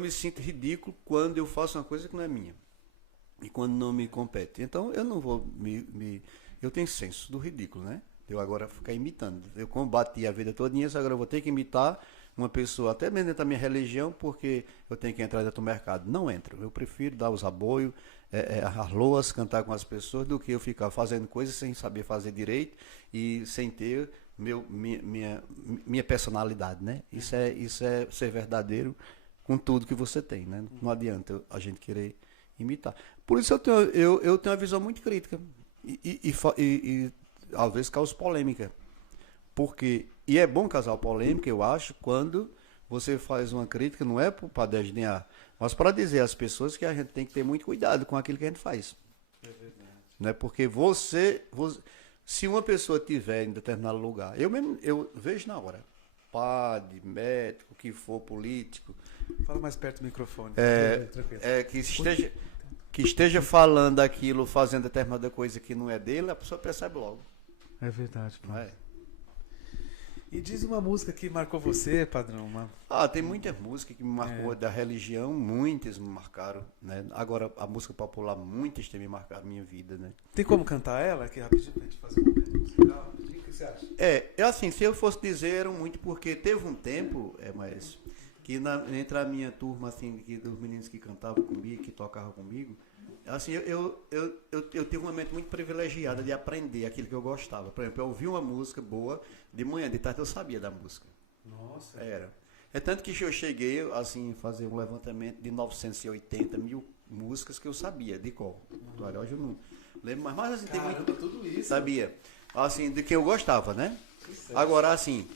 me sinto ridículo quando eu faço uma coisa que não é minha. E quando não me compete. Então, eu não vou eu tenho senso do ridículo, né? Eu agora ficar imitando. Eu combati a vida todinha, agora eu vou ter que imitar uma pessoa, até mesmo dentro da minha religião, porque eu tenho que entrar dentro do mercado. Não entro. Eu prefiro dar os aboios, as loas, cantar com as pessoas, do que eu ficar fazendo coisas sem saber fazer direito e sem ter minha personalidade, né? Isso é ser verdadeiro com tudo que você tem, né? Não adianta a gente querer imitar. Por isso eu tenho uma visão muito crítica e às vezes causa polêmica. E é bom causar polêmica, eu acho, quando você faz uma crítica, não é para desdenhar, mas para dizer às pessoas que a gente tem que ter muito cuidado com aquilo que a gente faz. É verdade. Né? Porque se uma pessoa estiver em determinado lugar, eu vejo na hora, padre, médico, que for, político. Fala mais perto do microfone. Que esteja falando aquilo, fazendo determinada coisa que não é dele, a pessoa percebe logo. É verdade, não é? E diz uma música que marcou você, padrão. Tem muitas músicas que me marcou da religião, muitas me marcaram, né? Agora, a música popular, muitas têm me marcado a minha vida, né? Tem como cantar ela aqui rapidinho pra gente fazer um momento musical? O que você acha? Assim, se eu fosse dizer, eram muito, porque teve um tempo, mas que entre a minha turma, assim, dos meninos que cantavam comigo, que tocavam comigo, assim, eu tive um momento muito privilegiado de aprender aquilo que eu gostava. Por exemplo, eu ouvi uma música boa, de manhã, de tarde eu sabia da música. Nossa. É tanto que eu cheguei, assim, fazer um levantamento de 980 mil músicas que eu sabia, de qual? Do Ariel eu não lembro, mas assim, caramba, tem muito... tudo isso. Sabia. Assim, de que eu gostava, né? Agora, assim,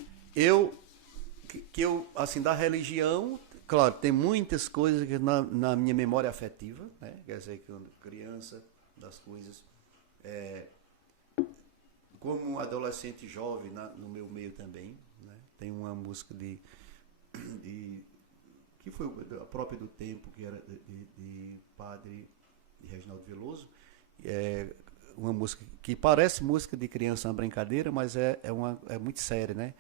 assim, da religião, claro, tem muitas coisas que na minha memória afetiva, né? Quer dizer, que eu criança, das coisas, como adolescente jovem, no meu meio também, né? Tem uma música que foi a própria do tempo, que era de padre de Reginaldo Veloso, uma música que parece música de criança, uma brincadeira, mas é muito séria, né?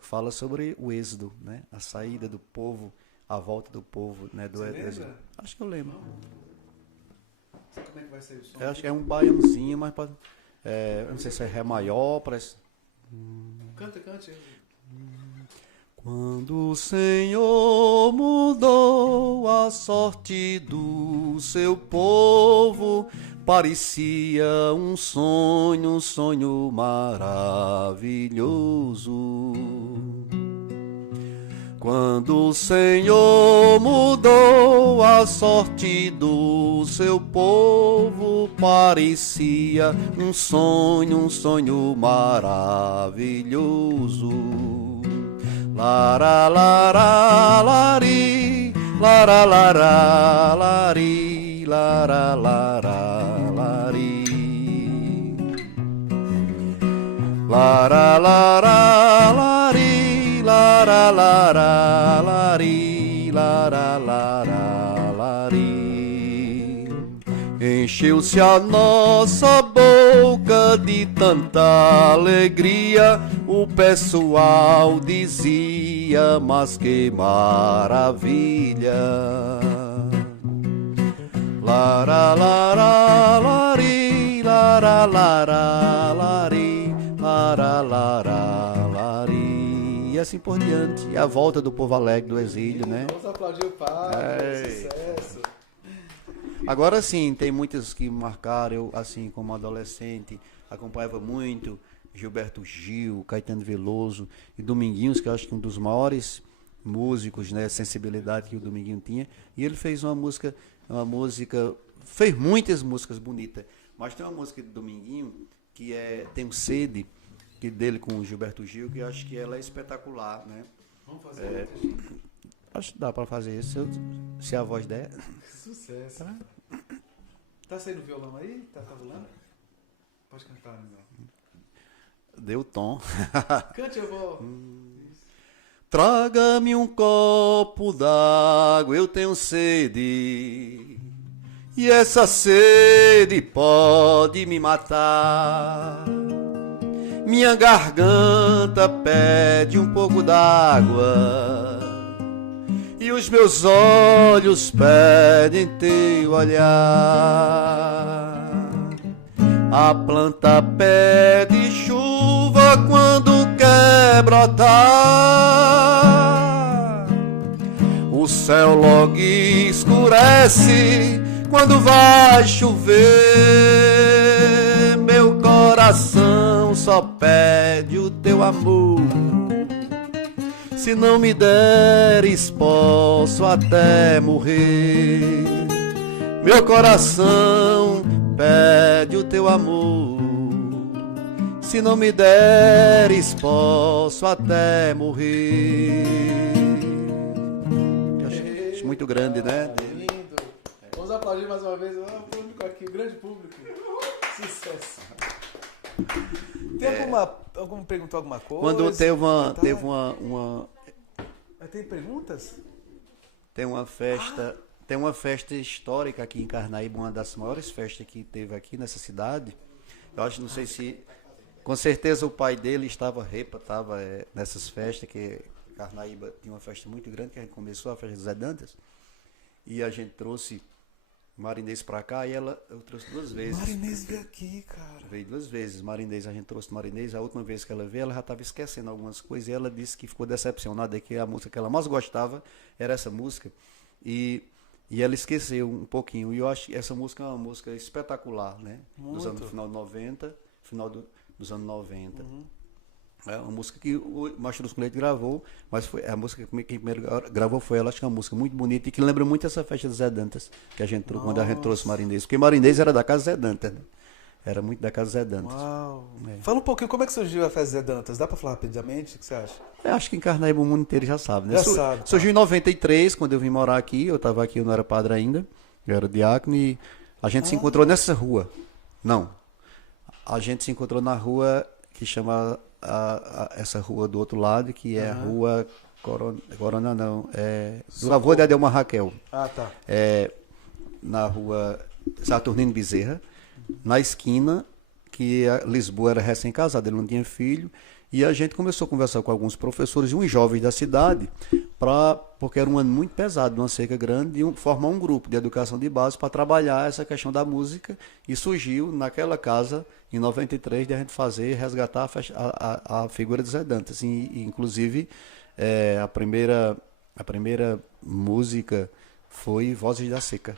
Fala sobre o êxodo, né? A saída do povo, a volta do povo, né? Você lembra? Acho que eu lembro. Como é que vai ser o som? Eu acho que é um baiãozinho, mas eu não sei se é Ré maior, parece. Cante. Quando o Senhor mudou a sorte do seu povo, parecia um sonho maravilhoso. Quando o Senhor mudou a sorte do seu povo, parecia um sonho maravilhoso. Lara, lara, lari, lara, lara, lari, lara, lara, lari. Lara, lara, lari, lara, lara, lari, lara, lara, lari. Encheu-se a nossa boca dia de tanta alegria, o pessoal dizia, mas que maravilha. Lara, lara, lari, lara, lara, lari, lara, lara, lari. E assim por diante. A volta do povo alegre do exílio, né? Vamos aplaudir o padre, sucesso. Agora sim, tem muitas que marcaram. Eu, assim, como adolescente, acompanhava muito Gilberto Gil, Caetano Veloso e Dominguinhos, que eu acho que um dos maiores músicos, né? Sensibilidade que o Dominguinho tinha. E ele fez uma música, fez muitas músicas bonitas. Mas tem uma música do Dominguinho que tem um Sede, que dele com o Gilberto Gil, que eu acho que ela é espetacular, né? Vamos fazer Acho que dá para fazer isso, se a voz der. Sucesso. Tá saindo o violão aí? Tá rolando? Pode cantar, meu. Deu o tom. Cante, eu vou. Traga-me um copo d'água, eu tenho sede. E essa sede pode me matar. Minha garganta pede um pouco d'água. E os meus olhos pedem teu olhar. A planta pede chuva quando quer brotar. O céu logo escurece quando vai chover. Meu coração só pede o teu amor. Se não me deres, posso até morrer. Meu coração pede o teu amor. Se não me deres, posso até morrer. Acho muito grande, né? Lindo. Vamos aplaudir mais uma vez o público aqui, o grande público. Sucesso. Tem algum perguntou alguma coisa? Quando teve uma tem perguntas? Tem uma festa histórica aqui em Carnaíba, uma das maiores festas que teve aqui nessa cidade. Eu acho, não sei se, com certeza o pai dele estava nessas festas, que Carnaíba tinha uma festa muito grande, que a gente começou, a festa de Zé Dantas, e a gente trouxe Marinês pra cá, e eu trouxe 2 vezes. Marinês veio aqui, cara. Veio 2 vezes, Marinês, a gente trouxe Marinês. A última vez que ela veio, ela já estava esquecendo algumas coisas, e ela disse que ficou decepcionada, que a música que ela mais gostava era essa música, e ela esqueceu um pouquinho. E eu acho que essa música é uma música espetacular, né? Dos anos, final dos anos 90. Uhum. É uma música que o Mastruz com Leite gravou, mas foi a música que quem primeiro gravou foi ela. Acho que é uma música muito bonita e que lembra muito essa festa do Zé Dantas, que a gente quando a gente trouxe Marinês. Porque Marinês era da casa Zé Dantas, né? Era muito da casa Zé Dantas. Uau. Fala um pouquinho, como é que surgiu a festa Zé Dantas? Dá pra falar rapidamente? O que você acha? Eu acho que em Carnaíba o mundo inteiro já sabe, né? Sabe. Surgiu em 93, quando eu vim morar aqui. Eu estava aqui, eu não era padre ainda. Eu era diácono e a gente se encontrou nessa rua. Não. A gente se encontrou na rua que chama essa rua do outro lado, que é a rua Corona não. Do avô de Adelma Raquel. Ah, tá. Na rua Saturnino Bezerra. Na esquina, que Lisboa era recém-casada, ele não tinha filho, e a gente começou a conversar com alguns professores e uns jovens da cidade, porque era um ano muito pesado, uma seca grande, e formar um grupo de educação de base para trabalhar essa questão da música, e surgiu naquela casa, em 93, de a gente resgatar a figura de Zé Dantas, e inclusive a primeira música foi Vozes da Seca.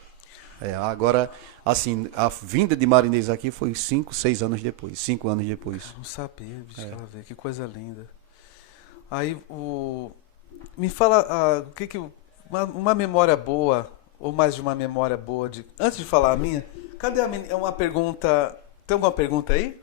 Agora, assim, a vinda de Marinês aqui foi 5 anos depois. Não sabia, bicho, ela veio. Que coisa linda. Aí, me fala, uma memória boa, ou mais de uma memória boa, antes de falar a minha, cadê a menina? É uma pergunta, tem alguma pergunta aí?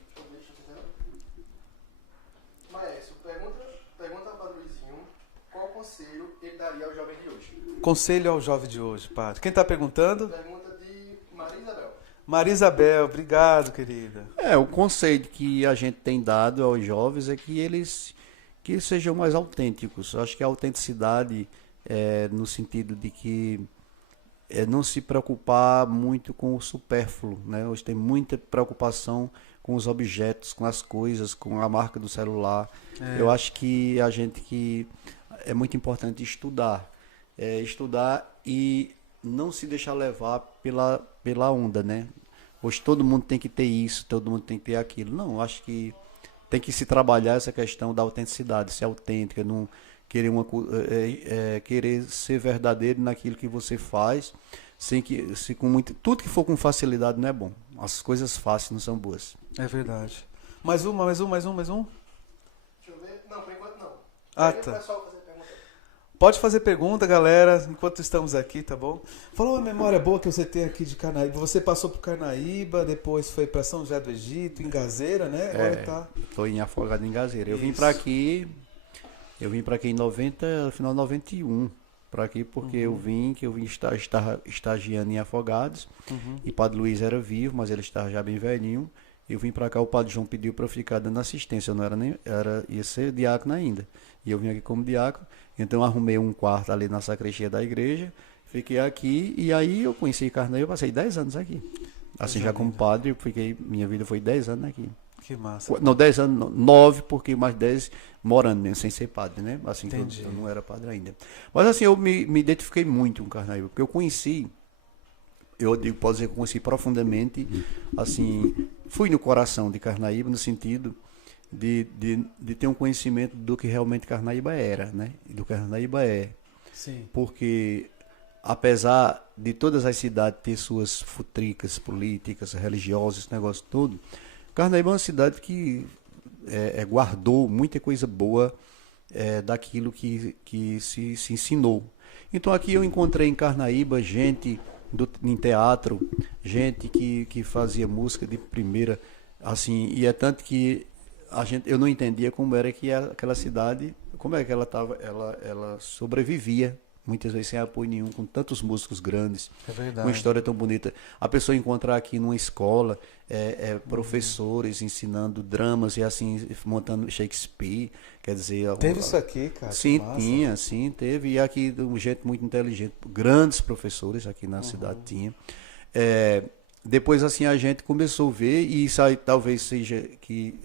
Maestro, pergunta para o Luizinho, qual conselho ele daria ao jovem de hoje? Conselho ao jovem de hoje, padre. Quem está perguntando? Pergunta de Maria Isabel. Maria Isabel, obrigado, querida. O conselho que a gente tem dado aos jovens é que eles sejam mais autênticos. Eu acho que a autenticidade no sentido de que não se preocupar muito com o supérfluo, né? Hoje tem muita preocupação com os objetos, com as coisas, com a marca do celular. Eu acho que é muito importante estudar. Estudar e não se deixar levar pela onda, né? Hoje todo mundo tem que ter isso, todo mundo tem que ter aquilo. Não, eu acho que tem que se trabalhar essa questão da autenticidade, ser autêntica, não querer, querer ser verdadeiro naquilo que você faz, tudo que for com facilidade não é bom. As coisas fáceis não são boas. É verdade. Mais um. Deixa eu ver. Não, por enquanto não. Ah, Aí o tá. pessoal fazer pergunta. Pode fazer pergunta, galera, enquanto estamos aqui, tá bom? Fala uma memória boa que você tem aqui de Carnaíba. Você passou por Carnaíba, depois foi para São José do Egito, em Gazeira, né? Agora tá. Estou em Afogado em Gazeira. Eu vim Isso. para aqui em 90, final de 91. Para aqui porque eu vim estagiando em Afogados. E o Padre Luiz era vivo, mas ele estava já bem velhinho. Eu vim para cá, o Padre João pediu para eu ficar dando assistência. Eu não ia ser diácono ainda. E eu vim aqui como diácono. Então eu arrumei um quarto ali na sacristia da igreja. Fiquei aqui e aí eu conheci Carnaíba, eu passei 10 anos aqui. Assim, já como padre, minha vida foi 10 anos aqui. Que massa. Não, 10 anos, 9, porque mais 10 morando mesmo, sem ser padre, né? Assim, eu não era padre ainda. Mas assim, eu me identifiquei muito com Carnaíba, porque eu conheci, posso dizer que eu conheci profundamente, assim, fui no coração de Carnaíba, no sentido de ter um conhecimento do que realmente Carnaíba era, né? E do que Carnaíba é. Sim. Porque, apesar de todas as cidades ter suas futricas políticas, religiosas, esse negócio todo, Carnaíba é uma cidade que guardou muita coisa boa daquilo que se ensinou. Então aqui eu encontrei em Carnaíba gente em teatro, gente que fazia música de primeira, assim, e é tanto que eu não entendia como era que aquela cidade, como é que ela sobrevivia, muitas vezes sem apoio nenhum, com tantos músicos grandes, É verdade. uma história tão bonita. A pessoa encontrar aqui numa escola professores ensinando dramas e assim, montando Shakespeare, quer dizer... Teve isso aqui, cara? Sim, que massa. tinha, sim, teve. E aqui, gente muito inteligente, grandes professores aqui na cidade tinha. Depois, assim, a gente começou a ver, e isso aí talvez seja aqui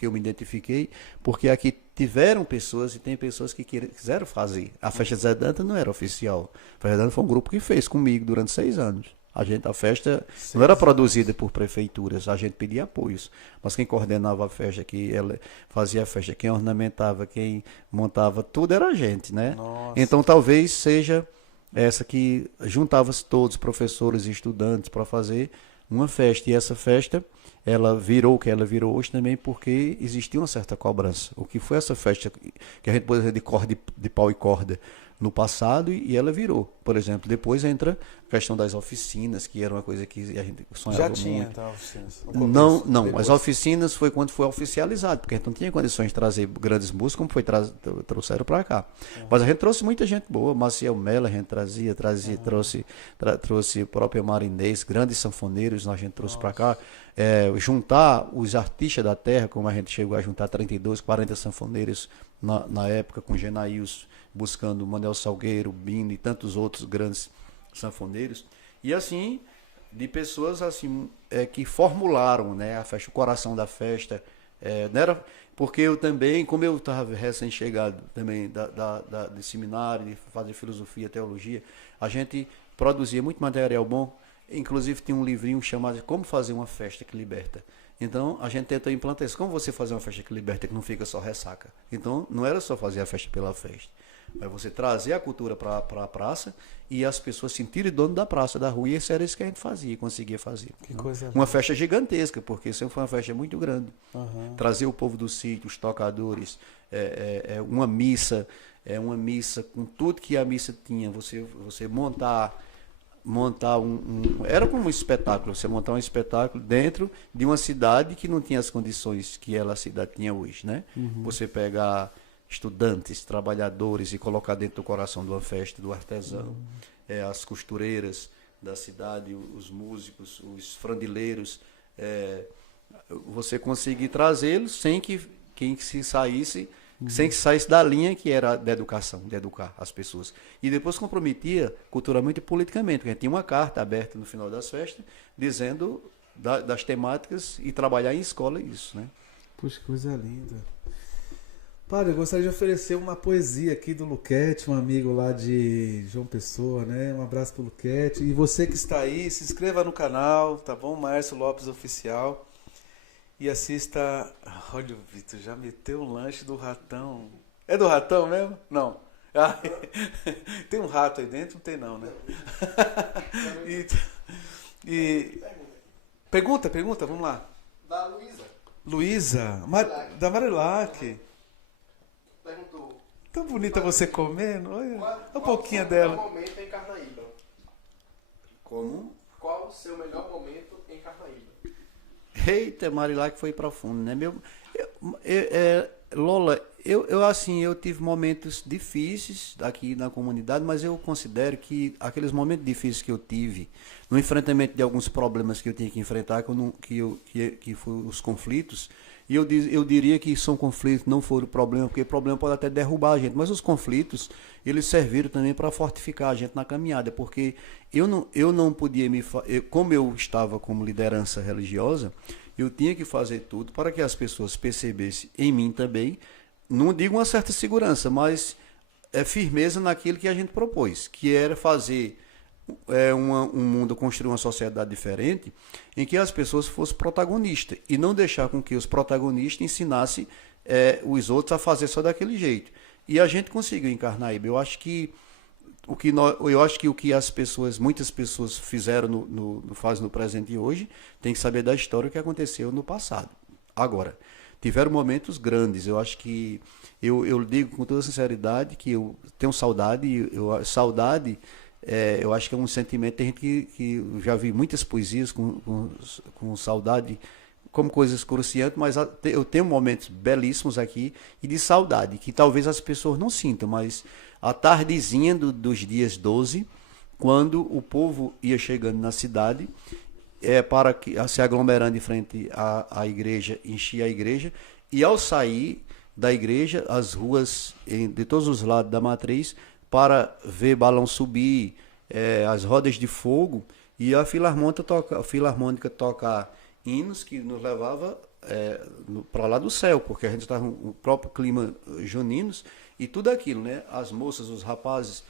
eu me identifiquei, porque aqui tiveram pessoas e tem pessoas que quiseram fazer. A festa de Zé Danta não era oficial. A festa de Danta foi um grupo que fez comigo durante 6 anos. A festa não era produzida por prefeituras, a gente pedia apoios. Mas quem coordenava a festa, ela fazia a festa, quem ornamentava, quem montava, tudo era a gente, né? Nossa. Então talvez seja essa que juntava-se todos, professores e estudantes, para fazer uma festa. E essa festa, ela virou o que ela virou hoje também porque existia uma certa cobrança. O que foi essa festa que a gente pode dizer de pau e corda no passado, e ela virou. Por exemplo, depois entra a questão das oficinas, que era uma coisa que a gente sonhava muito. Já tinha, tá, oficinas? Não, Depois. as oficinas foi quando foi oficializado, porque a gente não tinha condições de trazer grandes músicos como trouxeram para cá. Mas a gente trouxe muita gente boa, Maciel Mello a gente trouxe o próprio Marinês, grandes sanfoneiros a gente trouxe para cá. Juntar os artistas da terra, como a gente chegou a juntar 32, 40 sanfoneiros na época, com Genaíus buscando Manuel Salgueiro, Bino e tantos outros grandes sanfoneiros, e assim, de pessoas assim que formularam, né, a festa, o coração da festa, não era, porque eu também, como eu estava recém-chegado também de seminário, de fazer filosofia, teologia, a gente produzia muito material bom, inclusive tinha um livrinho chamado Como Fazer uma Festa que Liberta. Então a gente tentou implantar isso, como você fazer uma festa que liberta, que não fica só ressaca. Então não era só fazer a festa pela festa, mas você trazer a cultura para a praça e as pessoas sentirem dono da praça, da rua, e isso era isso que a gente fazia, conseguia fazer. Que coisa uma festa gigantesca, porque sempre foi uma festa muito grande. Uhum. Trazer o povo do sítio, os tocadores, uma missa com tudo que a missa tinha, você montar era como um espetáculo, você montar um espetáculo dentro de uma cidade que não tinha as condições que a cidade tinha hoje, né? Você pegar estudantes, trabalhadores e colocar dentro do coração de uma festa do artesão, as costureiras da cidade, os músicos, os frandileiros, você conseguir trazê-los sem que saísse da linha que era da educação, de educar as pessoas. E depois comprometia culturalmente e politicamente, porque tinha uma carta aberta no final das festas dizendo das temáticas e trabalhar em escola isso, né? Puxa, que coisa linda. Padre, eu gostaria de oferecer uma poesia aqui do Luquete, um amigo lá de João Pessoa, né? Um abraço pro Luquete. E você que está aí, se inscreva no canal, tá bom? Márcio Lopes Oficial. E assista... Olha o Vitor, já meteu o lanche do ratão. É do ratão mesmo? Não. Ah, tem um rato aí dentro? Não tem não, né? Pergunta, vamos lá. Da Luísa. Luísa, da Marilac. Perguntou. Tão bonita você comendo. Olha, um pouquinho Qual dela. o seu melhor momento em Carnaíba? Como? Qual o seu melhor momento em Carnaíba? Eita, Marilac foi profundo, né? Lola, eu tive momentos difíceis aqui na comunidade, mas eu considero que aqueles momentos difíceis que eu tive, no enfrentamento de alguns problemas que eu tinha que enfrentar, que foram os conflitos, e eu diria que são conflitos, não foram problema, porque problema pode até derrubar a gente, mas os conflitos, eles serviram também para fortificar a gente na caminhada, porque eu não podia como eu estava como liderança religiosa, eu tinha que fazer tudo para que as pessoas percebessem em mim também, não digo uma certa segurança, mas firmeza naquilo que a gente propôs, que era fazer um mundo, construir uma sociedade diferente, em que as pessoas fossem protagonistas, e não deixar com que os protagonistas ensinassem os outros a fazer só daquele jeito. E a gente conseguiu em Carnaíba. Eu acho que o que muitas pessoas fizeram fazem no presente e hoje, tem que saber da história que aconteceu no passado. Agora, tiveram momentos grandes. Eu acho que eu digo com toda sinceridade que eu tenho saudade. Saudade, eu acho que é um sentimento. Tem gente que eu já vi muitas poesias com saudade, como coisas cruciantes, mas eu tenho momentos belíssimos aqui e de saudade, que talvez as pessoas não sintam, mas a tardezinha dos dias 12, quando o povo ia chegando na cidade, para se aglomerando em frente à igreja, enchia a igreja, e ao sair da igreja, as ruas de todos os lados da matriz, para ver balão subir, as rodas de fogo, e a filarmônica tocar hinos que nos levava para lá do céu, porque a gente estava no próprio clima juninos, e tudo aquilo, né? As moças, os rapazes,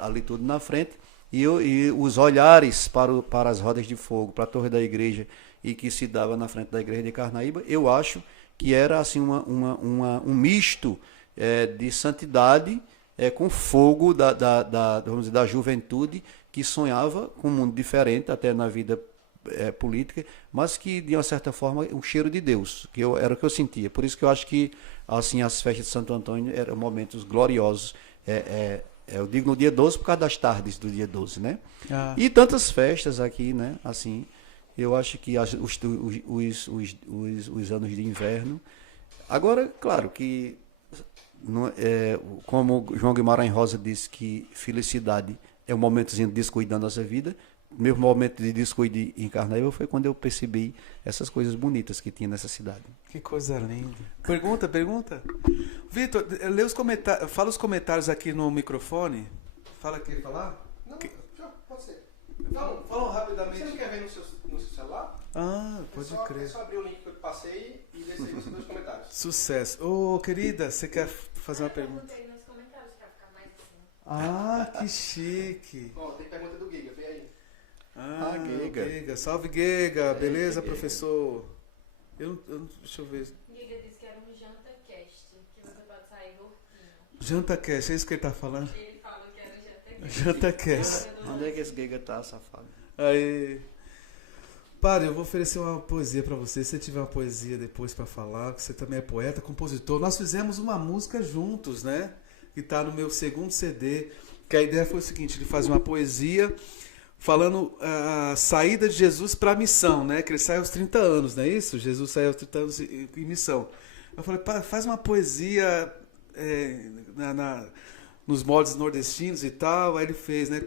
ali tudo na frente, e os olhares para as rodas de fogo, para a torre da igreja, e que se dava na frente da igreja de Carnaíba, eu acho que era assim um misto de santidade com fogo vamos dizer, da juventude, que sonhava com um mundo diferente, até na vida política, mas que de uma certa forma um cheiro de Deus, era o que eu sentia. Por isso que eu acho que assim as festas de Santo Antônio eram momentos gloriosos. Eu digo no dia 12 por causa das tardes do dia 12, né? E tantas festas aqui, né? Assim, eu acho que os anos de inverno. Agora, claro que como João Guimarães Rosa disse que felicidade é um momentozinho de descuido da nossa vida. Meu momento de descuido em Carnaíba foi quando eu percebi essas coisas bonitas que tinha nessa cidade. Que coisa linda. Pergunta. Vitor, lê os comentários, fala os comentários aqui no microfone. Fala aqui, falar? Não, pode ser. Fala rapidamente. Você não quer ver no seu celular? Pode crer. É só abrir o link que eu te passei e descer os meus comentários. Sucesso. Ô, querida, você quer fazer uma pergunta? Eu perguntei nos comentários pra ficar mais assim. Que chique. Tem pergunta do Giga, vem aí. Giga. Salve, Giga. Beleza, professor? Deixa eu ver. Giga disse que era um JantaCast, que você pode sair gordinho. JantaCast, é isso que ele tá falando? Ele falou que era JantaCast. JantaCast. Onde é que esse Giga tá, safado? Aí. Padre, eu vou oferecer uma poesia pra você. Se você tiver uma poesia depois pra falar, que você também é poeta, compositor. Nós fizemos uma música juntos, né? Que tá no meu segundo CD. Que a ideia foi o seguinte, ele faz uma poesia falando a saída de Jesus para a missão, né? Que ele sai aos 30 anos, não é isso? Jesus saiu aos 30 anos em missão. Eu falei, faz uma poesia nos moldes nordestinos e tal. Aí ele fez, né?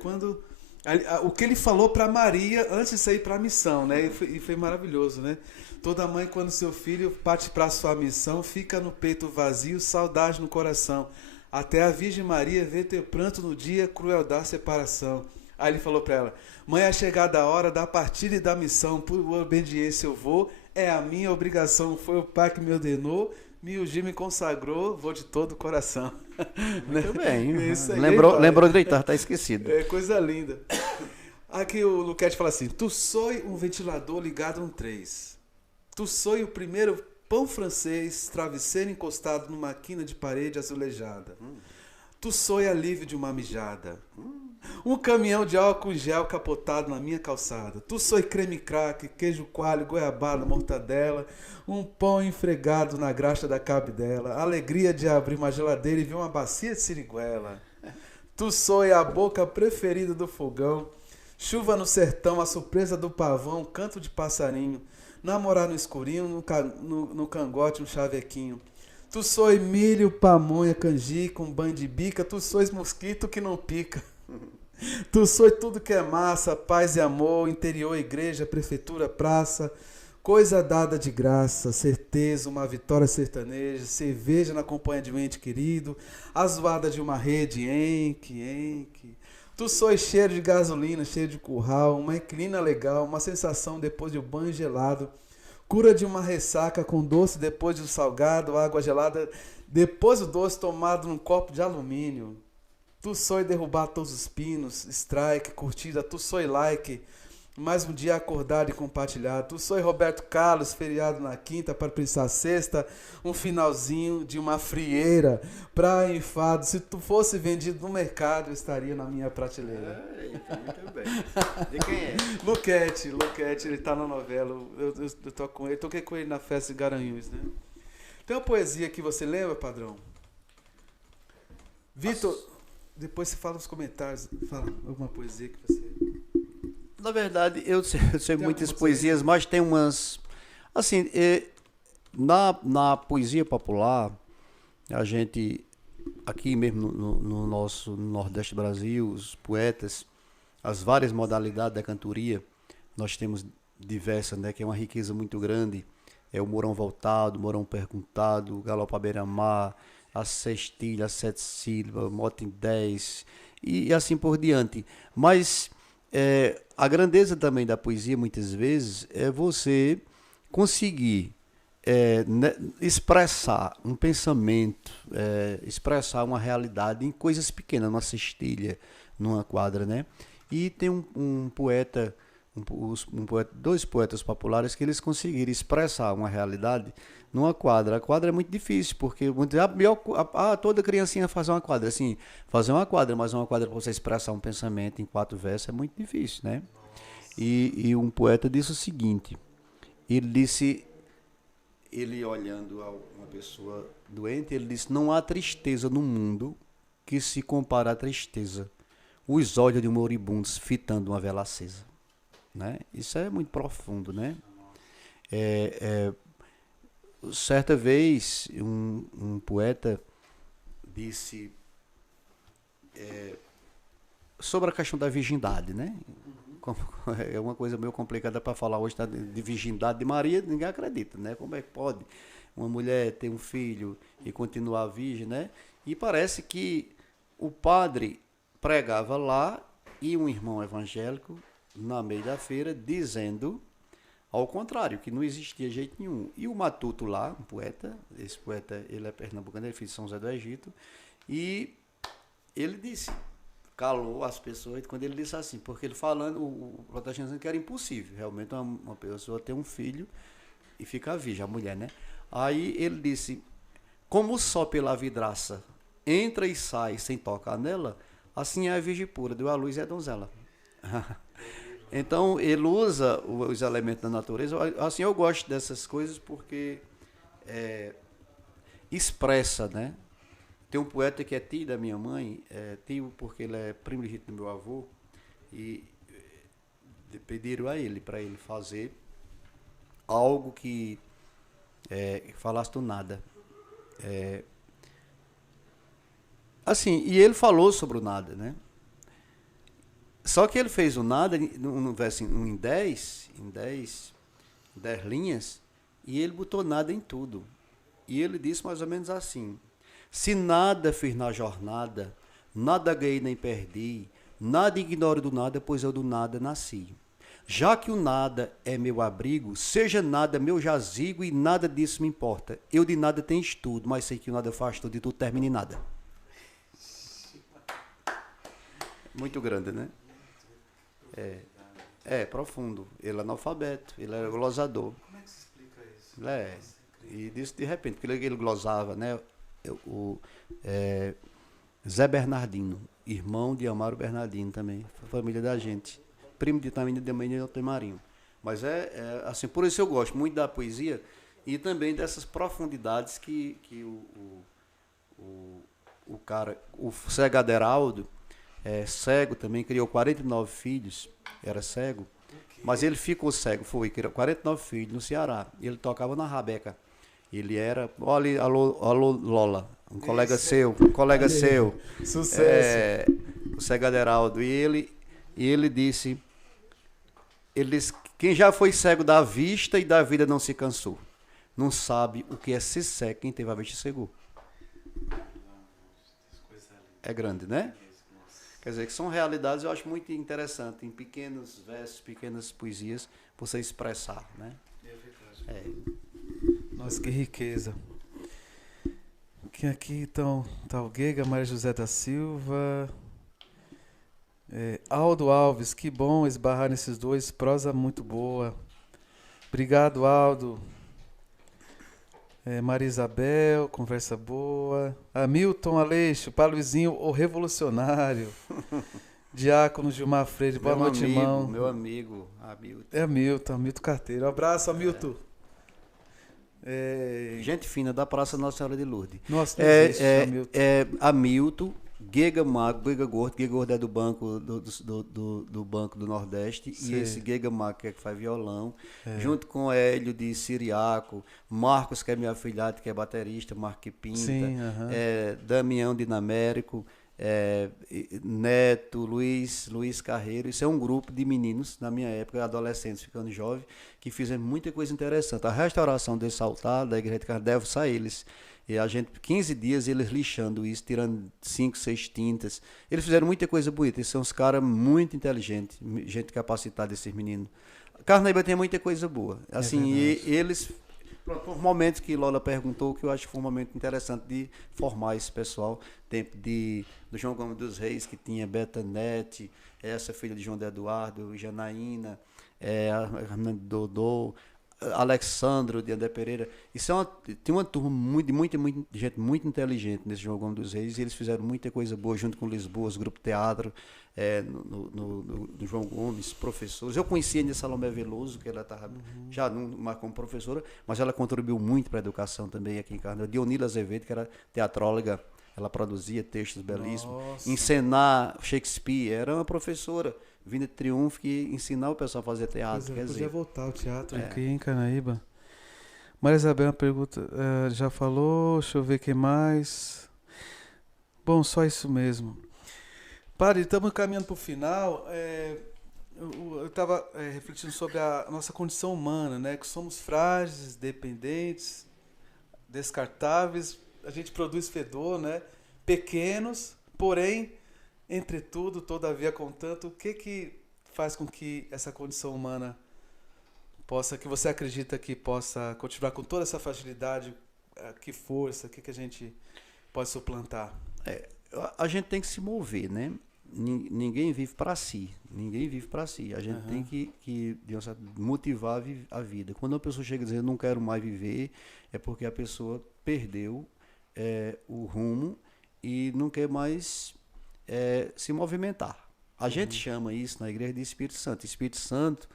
O que ele falou para Maria antes de sair para a missão, né? E foi maravilhoso, né? Toda mãe, quando seu filho parte para a sua missão, fica no peito vazio, saudade no coração. Até a Virgem Maria vê teu pranto no dia, cruel da separação. Aí ele falou pra ela: mãe, é chegada a hora da partida e da missão, por obediência eu vou, é a minha obrigação, foi o pai que me ordenou, Miugi me consagrou, vou de todo o coração. Muito bem. Isso aí, Lembrou direito, tá esquecido. É coisa linda. Aqui o Luquete fala assim: tu sois um ventilador ligado a um 3. Tu sois o primeiro pão francês, travesseiro encostado numa quina de parede azulejada. Tu sois alívio de uma mijada. Um caminhão de álcool gel capotado na minha calçada. Tu sois creme crack, queijo coalho, goiabada, mortadela. Um pão enfregado na graxa da cabidela. Alegria de abrir uma geladeira e ver uma bacia de siriguela. Tu sois a boca preferida do fogão. Chuva no sertão, a surpresa do pavão, canto de passarinho. Namorar no escurinho, no cangote, um chavequinho. Tu sois milho, pamonha, canjica, um banho de bica. Tu sois mosquito que não pica. Tu sois tudo que é massa, paz e amor, interior, igreja, prefeitura, praça. Coisa dada de graça, certeza, uma vitória sertaneja, cerveja na companhia de um ente querido, a zoada de uma rede, enque. Tu sois cheiro de gasolina, cheiro de curral, uma inclina legal, uma sensação depois de um banho gelado, cura de uma ressaca com doce depois de um salgado, água gelada depois do doce tomado num copo de alumínio. Tu sois derrubar todos os pinos, strike, curtida, tu sois like, mais um dia acordado e compartilhado. Tu sois Roberto Carlos, feriado na quinta para pensar sexta, um finalzinho de uma frieira pra enfado. Se tu fosse vendido no mercado, eu estaria na minha prateleira. Muito bem. De quem é? Luquete, ele tá na novela. Eu tô com ele, toquei com ele na festa de Garanhuns, né? Tem uma poesia que você lembra, padrão? Vitor, depois você fala nos comentários, fala alguma poesia que você... Na verdade, eu sei muitas poesias, aí? mas tem umas... Assim, na poesia popular, a gente, aqui mesmo no nosso Nordeste do Brasil, os poetas, as várias modalidades da cantoria, nós temos diversas, né, que é uma riqueza muito grande. É o Mourão voltado, o Mourão perguntado, o Galope à beira-mar, a sextilha, a sete sílabas, mote em 10, e assim por diante. Mas a grandeza também da poesia, muitas vezes, é você conseguir expressar um pensamento, expressar uma realidade em coisas pequenas, numa cestilha, numa quadra, né? E tem um poeta, dois poetas populares que eles conseguiram expressar uma realidade numa quadra. A quadra é muito difícil, porque toda criancinha faz uma quadra. Assim, fazer uma quadra, mas uma quadra para você expressar um pensamento em 4 versos é muito difícil, né? E um poeta disse o seguinte, ele olhando a uma pessoa doente, ele disse: não há tristeza no mundo que se compare à tristeza, os olhos de um moribundo fitando uma vela acesa. Né? Isso é muito profundo, né? Certa vez um poeta disse sobre a questão da virgindade, né? É uma coisa meio complicada para falar hoje, tá? De virgindade de Maria, ninguém acredita, né? Como é que pode uma mulher ter um filho e continuar virgem, né? E parece que o padre pregava lá e um irmão evangélico na meio da feira dizendo ao contrário, que não existia jeito nenhum. E o Matuto lá, um poeta, esse poeta, ele é pernambucano, ele é filho de São José do Egito, e ele disse, calou as pessoas, quando ele disse assim, porque ele falando, o protestante dizendo que era impossível, realmente uma pessoa ter um filho e ficar virgem, a mulher, né? Aí ele disse, como só pela vidraça entra e sai sem tocar nela, assim é a virgem pura, deu a luz e é donzela. Então, ele usa os elementos da natureza. Assim, eu gosto dessas coisas porque expressa, né? Tem um poeta que é tio da minha mãe, tio porque ele é primo legítimo do meu avô, e pediram a ele, para ele fazer algo que falasse do nada. Assim, e ele falou sobre o nada, né? Só que ele fez o nada no verso em 10 linhas, e ele botou nada em tudo. E ele disse mais ou menos assim: se nada fiz na jornada, nada ganhei nem perdi, Nada ignore do nada, pois eu do nada nasci. Já que o nada é meu abrigo, seja nada meu jazigo e nada disso me importa. Eu de nada tenho estudo, mas sei que o nada faz tudo e tudo termina em nada. Muito grande, né? É profundo. Ele é analfabeto, ele é glosador. Como é que se explica isso? E disso de repente, porque ele glosava, né? Zé Bernardino, irmão de Amaro Bernardino também, família da gente. Primo de Tamina de Mãe de Altemarinho. Mas assim, por isso eu gosto muito da poesia e também dessas profundidades que o cara, o Cego Aderaldo, cego também, criou 49 filhos, era cego, mas ele ficou cego, criou 49 filhos no Ceará, ele tocava na rabeca. Ele era, olha, alô Lola, um colega seu, Sucesso. O Cego Aderaldo, e ele disse, quem já foi cego da vista e da vida não se cansou, não sabe o que é ser cego quem teve a vista cegou. É grande, né? Quer dizer, que são realidades, eu acho muito interessante, em pequenos versos, pequenas poesias, você expressar, né? É verdade. Nossa, que riqueza. Aqui então, tá o Guega, Maria José da Silva, Aldo Alves, que bom esbarrar nesses dois, prosa muito boa. Obrigado, Aldo. Maria Isabel, conversa boa. Hamilton Aleixo, Paluizinho, o revolucionário. Diácono Gilmar Freire, boa noite, irmão. Meu amigo, Hamilton Carteiro. Um abraço, Hamilton. Gente fina da Praça Nossa Senhora de Lourdes. Nossa, não existe, Hamilton. Hamilton, Guega Mago, Guega Gordo é do Banco do Banco do Nordeste. Sim. E esse Guega Mago que faz violão, junto com Hélio de Siriaco, Marcos, que é meu afilhado, que é baterista, Marco que pinta. Sim, Damião Dinamérico, Neto, Luiz Carreiro. Isso é um grupo de meninos, na minha época, adolescentes ficando jovens, que fizeram muita coisa interessante. A restauração desse altar da Igreja de Carne deve a eles. E a gente, 15 dias, eles lixando isso, tirando 5, 6 tintas. Eles fizeram muita coisa bonita. Eles são uns caras muito inteligentes, gente capacitada, esses meninos. Carnaíba tem muita coisa boa. Assim, eles... Por momentos que Lola perguntou, que eu acho que foi um momento interessante de formar esse pessoal. Tempo do João Gomes dos Reis, que tinha Betanete, essa filha de João de Eduardo, Janaína, a Dodô, Alexandro de André Pereira. Isso tem uma turma de gente muito inteligente nesse João Gomes dos Reis, e eles fizeram muita coisa boa junto com Lisboa, os grupos teatro, no João Gomes, professores. Eu conhecia a Salomé Veloso, que ela estava já mais como professora, mas ela contribuiu muito para a educação também aqui em Carnaíba. Dionila Azevedo, que era teatróloga, ela produzia textos belíssimos. Nossa. Encenar Shakespeare, era uma professora vinda de Triunfo que ensinava o pessoal a fazer teatro. Podia voltar ao teatro aqui em Carnaíba. Maria Isabel, uma pergunta, já falou, deixa eu ver quem mais. Bom, só isso mesmo. Padre, estamos caminhando para o final. Eu estava refletindo sobre a nossa condição humana, né? Que somos frágeis, dependentes, descartáveis. A gente produz fedor, né? Pequenos, porém, entretudo, todavia, contanto. O que faz com que essa condição humana possa, que você acredita que possa continuar com toda essa fragilidade? Que força, o que a gente pode suplantar? A gente tem que se mover, né? Ninguém vive para si. A gente tem que motivar a vida. Quando uma pessoa chega a dizer eu não quero mais viver, é porque a pessoa perdeu o rumo e não quer mais se movimentar. A gente chama isso na igreja de Espírito Santo. Espírito Santo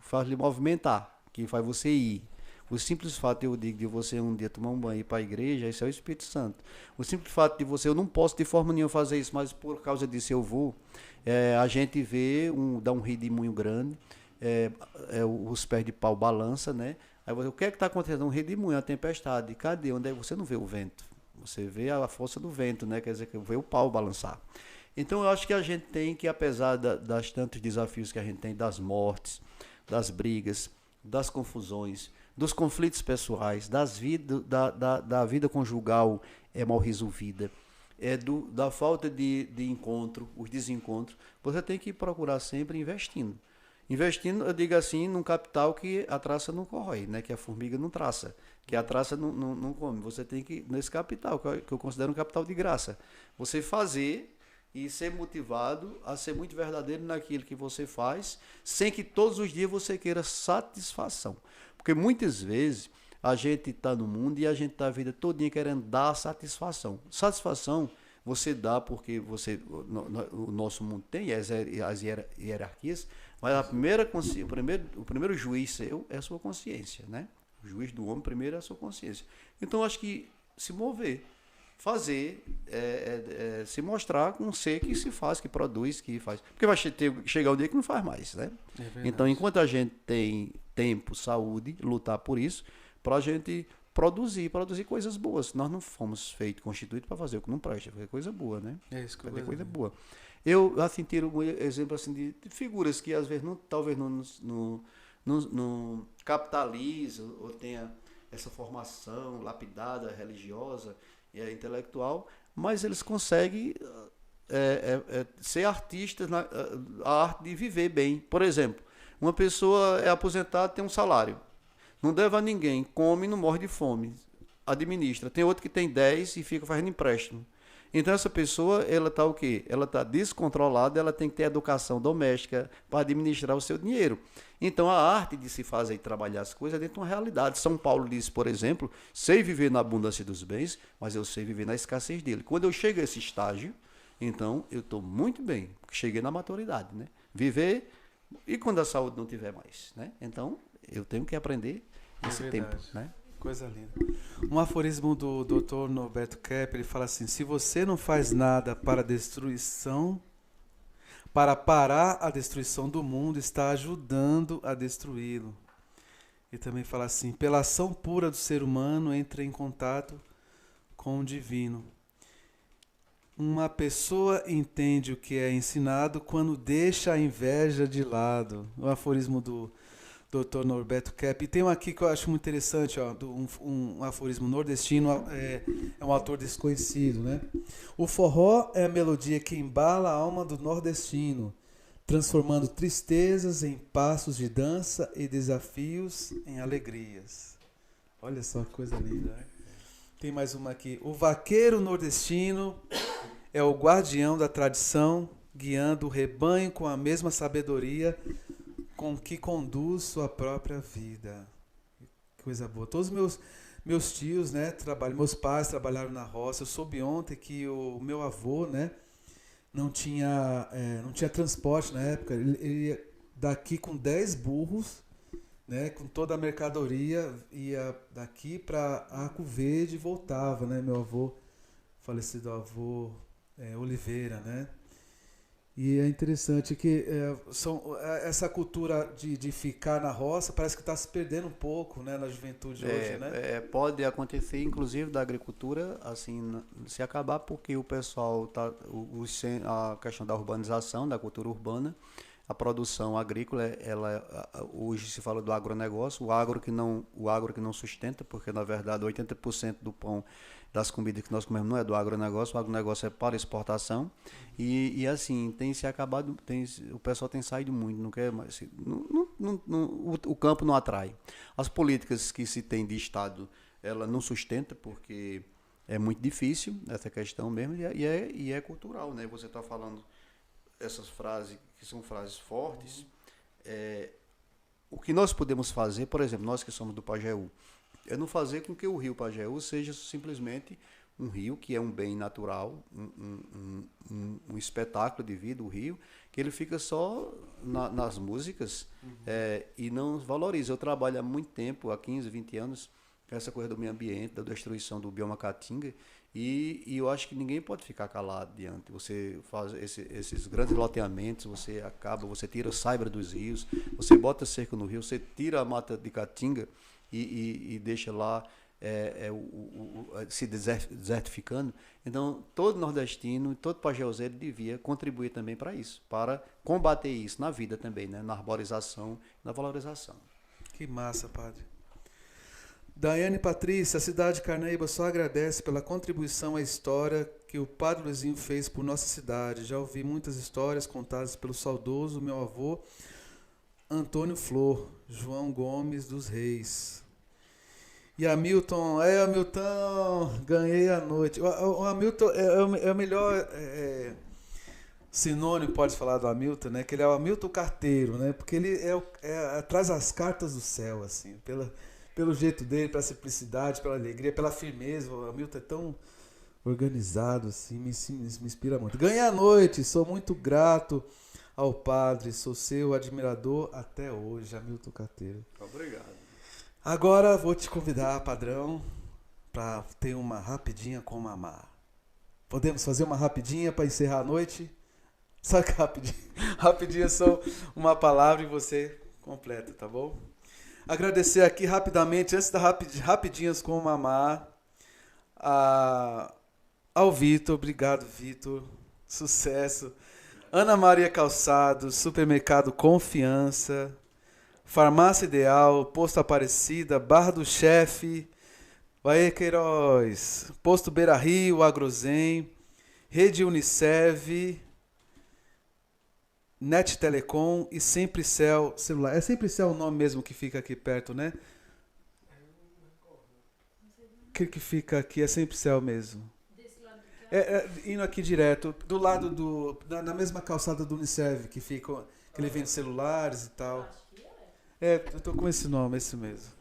faz lhe movimentar, que faz você ir. O simples fato, eu digo, de você um dia tomar um banho e ir para a igreja, isso é o Espírito Santo. O simples fato de você, eu não posso de forma nenhuma fazer isso, mas por causa disso eu vou. A gente vê, dá um redemoinho grande, os pés de pau balança, né? Aí o que é que está acontecendo? Um redemoinho, uma tempestade. Cadê? Onde você não vê o vento? Você vê a força do vento, né? Quer dizer, que vê o pau balançar. Então eu acho que a gente tem que, apesar das tantos desafios que a gente tem, das mortes, das brigas, das confusões, dos conflitos pessoais, da vida conjugal mal resolvida, da falta de encontro, os desencontros, você tem que procurar sempre investindo. Investindo, eu digo assim, num capital que a traça não corrói, né? Que a formiga não traça, que a traça não come. Você tem que, nesse capital, que eu considero um capital de graça, você fazer e ser motivado a ser muito verdadeiro naquilo que você faz, sem que todos os dias você queira satisfação. Porque muitas vezes a gente está no mundo e a gente está a vida todinha querendo dar satisfação. Satisfação você dá porque o nosso mundo tem as hierarquias, mas o primeiro juiz seu é a sua consciência, né? O juiz do homem primeiro é a sua consciência. Então acho que se mover, fazer, se mostrar com um ser que se faz, que produz, que faz. Porque vai chegar um dia que não faz mais, né? Então enquanto a gente tem tempo, saúde, lutar por isso, para a gente produzir coisas boas. Nós não fomos constituídos para fazer o que não presta, fazer coisa boa, né? Fazer coisa boa. Eu assim tiro um exemplo assim de figuras que às vezes talvez não capitaliza ou tenha essa formação lapidada, religiosa e intelectual, mas eles conseguem ser artistas a arte de viver bem. Por exemplo, uma pessoa é aposentada, tem um salário, não deve a ninguém, come e não morre de fome, administra. Tem outro que tem 10 e fica fazendo empréstimo. Então essa pessoa, ela está o quê? Ela está descontrolada, ela tem que ter educação doméstica para administrar o seu dinheiro. Então a arte de se fazer e trabalhar as coisas é dentro de uma realidade. São Paulo diz, por exemplo, sei viver na abundância dos bens, mas eu sei viver na escassez dele. Quando eu chego a esse estágio, então eu estou muito bem, porque cheguei na maturidade, né? Viver, e quando a saúde não tiver mais, né? Então eu tenho que aprender esse tempo, né? Coisa linda. Um aforismo do Dr. Norberto Kepp, ele fala assim: se você não faz nada para parar a destruição do mundo, está ajudando a destruí-lo. E também fala assim: pela ação pura do ser humano, entra em contato com o divino. Uma pessoa entende o que é ensinado quando deixa a inveja de lado. O aforismo do Dr. Norberto Kepp. E tem um aqui que eu acho muito interessante, ó, um aforismo nordestino, é um autor desconhecido, né? O forró é a melodia que embala a alma do nordestino, transformando tristezas em passos de dança e desafios em alegrias. Olha só que coisa linda, né? Tem mais uma aqui. O vaqueiro nordestino é o guardião da tradição, guiando o rebanho com a mesma sabedoria com que conduz sua própria vida. Que coisa boa. Todos os meus tios, né, meus pais trabalharam na roça. Eu soube ontem que o meu avô, né, não tinha transporte na época. Ele ia daqui com 10 burros, né, com toda a mercadoria, ia daqui para Arco Verde e voltava, né, meu avô, falecido avô Oliveira, né. E é interessante que essa cultura de ficar na roça parece que está se perdendo um pouco, né, na juventude hoje, né? Pode acontecer, inclusive, da agricultura assim se acabar, porque o pessoal a questão da urbanização, da cultura urbana, a produção agrícola, hoje se fala do agronegócio, o agro que não sustenta, porque na verdade 80% do pão das comidas que nós comemos não é do agronegócio, o agronegócio é para exportação, e assim, tem se acabado, o pessoal tem saído muito, não quer mais, o campo não atrai. As políticas que se tem de Estado, ela não sustenta, porque é muito difícil essa questão mesmo, e é cultural, né? Você está falando essas frases, que são frases fortes, o que nós podemos fazer, por exemplo, nós que somos do Pajeú, é não fazer com que o rio Pajeú seja simplesmente um rio que é um bem natural, um espetáculo de vida, o rio, que ele fica só nas músicas, e não valoriza. Eu trabalho há muito tempo, há 15, 20 anos, com essa coisa do meio ambiente, da destruição do bioma caatinga, e eu acho que ninguém pode ficar calado diante. Você faz esses grandes loteamentos, você tira a saibra dos rios, você bota cerco no rio, você tira a mata de caatinga, e deixa lá se desertificando. Então, todo nordestino, todo pajeuzeiro devia contribuir também para isso, para combater isso na vida também, né? Na arborização, na valorização. Que massa, padre. Daiane Patrícia, a cidade de Carnaíba só agradece pela contribuição à história que o Padre Luizinho fez por nossa cidade. Já ouvi muitas histórias contadas pelo saudoso meu avô Antônio Flor, João Gomes dos Reis. E Hamilton, Hamilton, ganhei a noite. O Hamilton é o melhor sinônimo, pode falar do Hamilton, né? Que ele é o Hamilton carteiro, né? Porque ele traz as cartas do céu, assim, pelo jeito dele, pela simplicidade, pela alegria, pela firmeza. O Hamilton é tão organizado, assim, me inspira muito. Ganhei a noite, sou muito grato ao Padre, sou seu admirador até hoje, Hamilton Carteiro. Obrigado. Agora vou te convidar, padrão, para ter uma rapidinha com Mamá. Podemos fazer uma rapidinha para encerrar a noite? Só que rapidinha só uma palavra e você completa, tá bom? Agradecer aqui rapidamente, antes da rapidinhas com Mamá, ao Vitor. Obrigado, Vitor. Sucesso. Ana Maria Calçados, Supermercado Confiança, Farmácia Ideal, Posto Aparecida, Barra do Chefe, Bahia Queiroz, Posto Beira Rio, Agrozen, Rede Unicef, Net Telecom e Sempre Cell Celular. É Sempre Cell o nome mesmo que fica aqui perto, né? Que fica aqui é Sempre Cell mesmo. Indo aqui direto, do lado na mesma calçada do Unicef, que ele vende celulares e tal. Eu tô com esse nome, esse mesmo.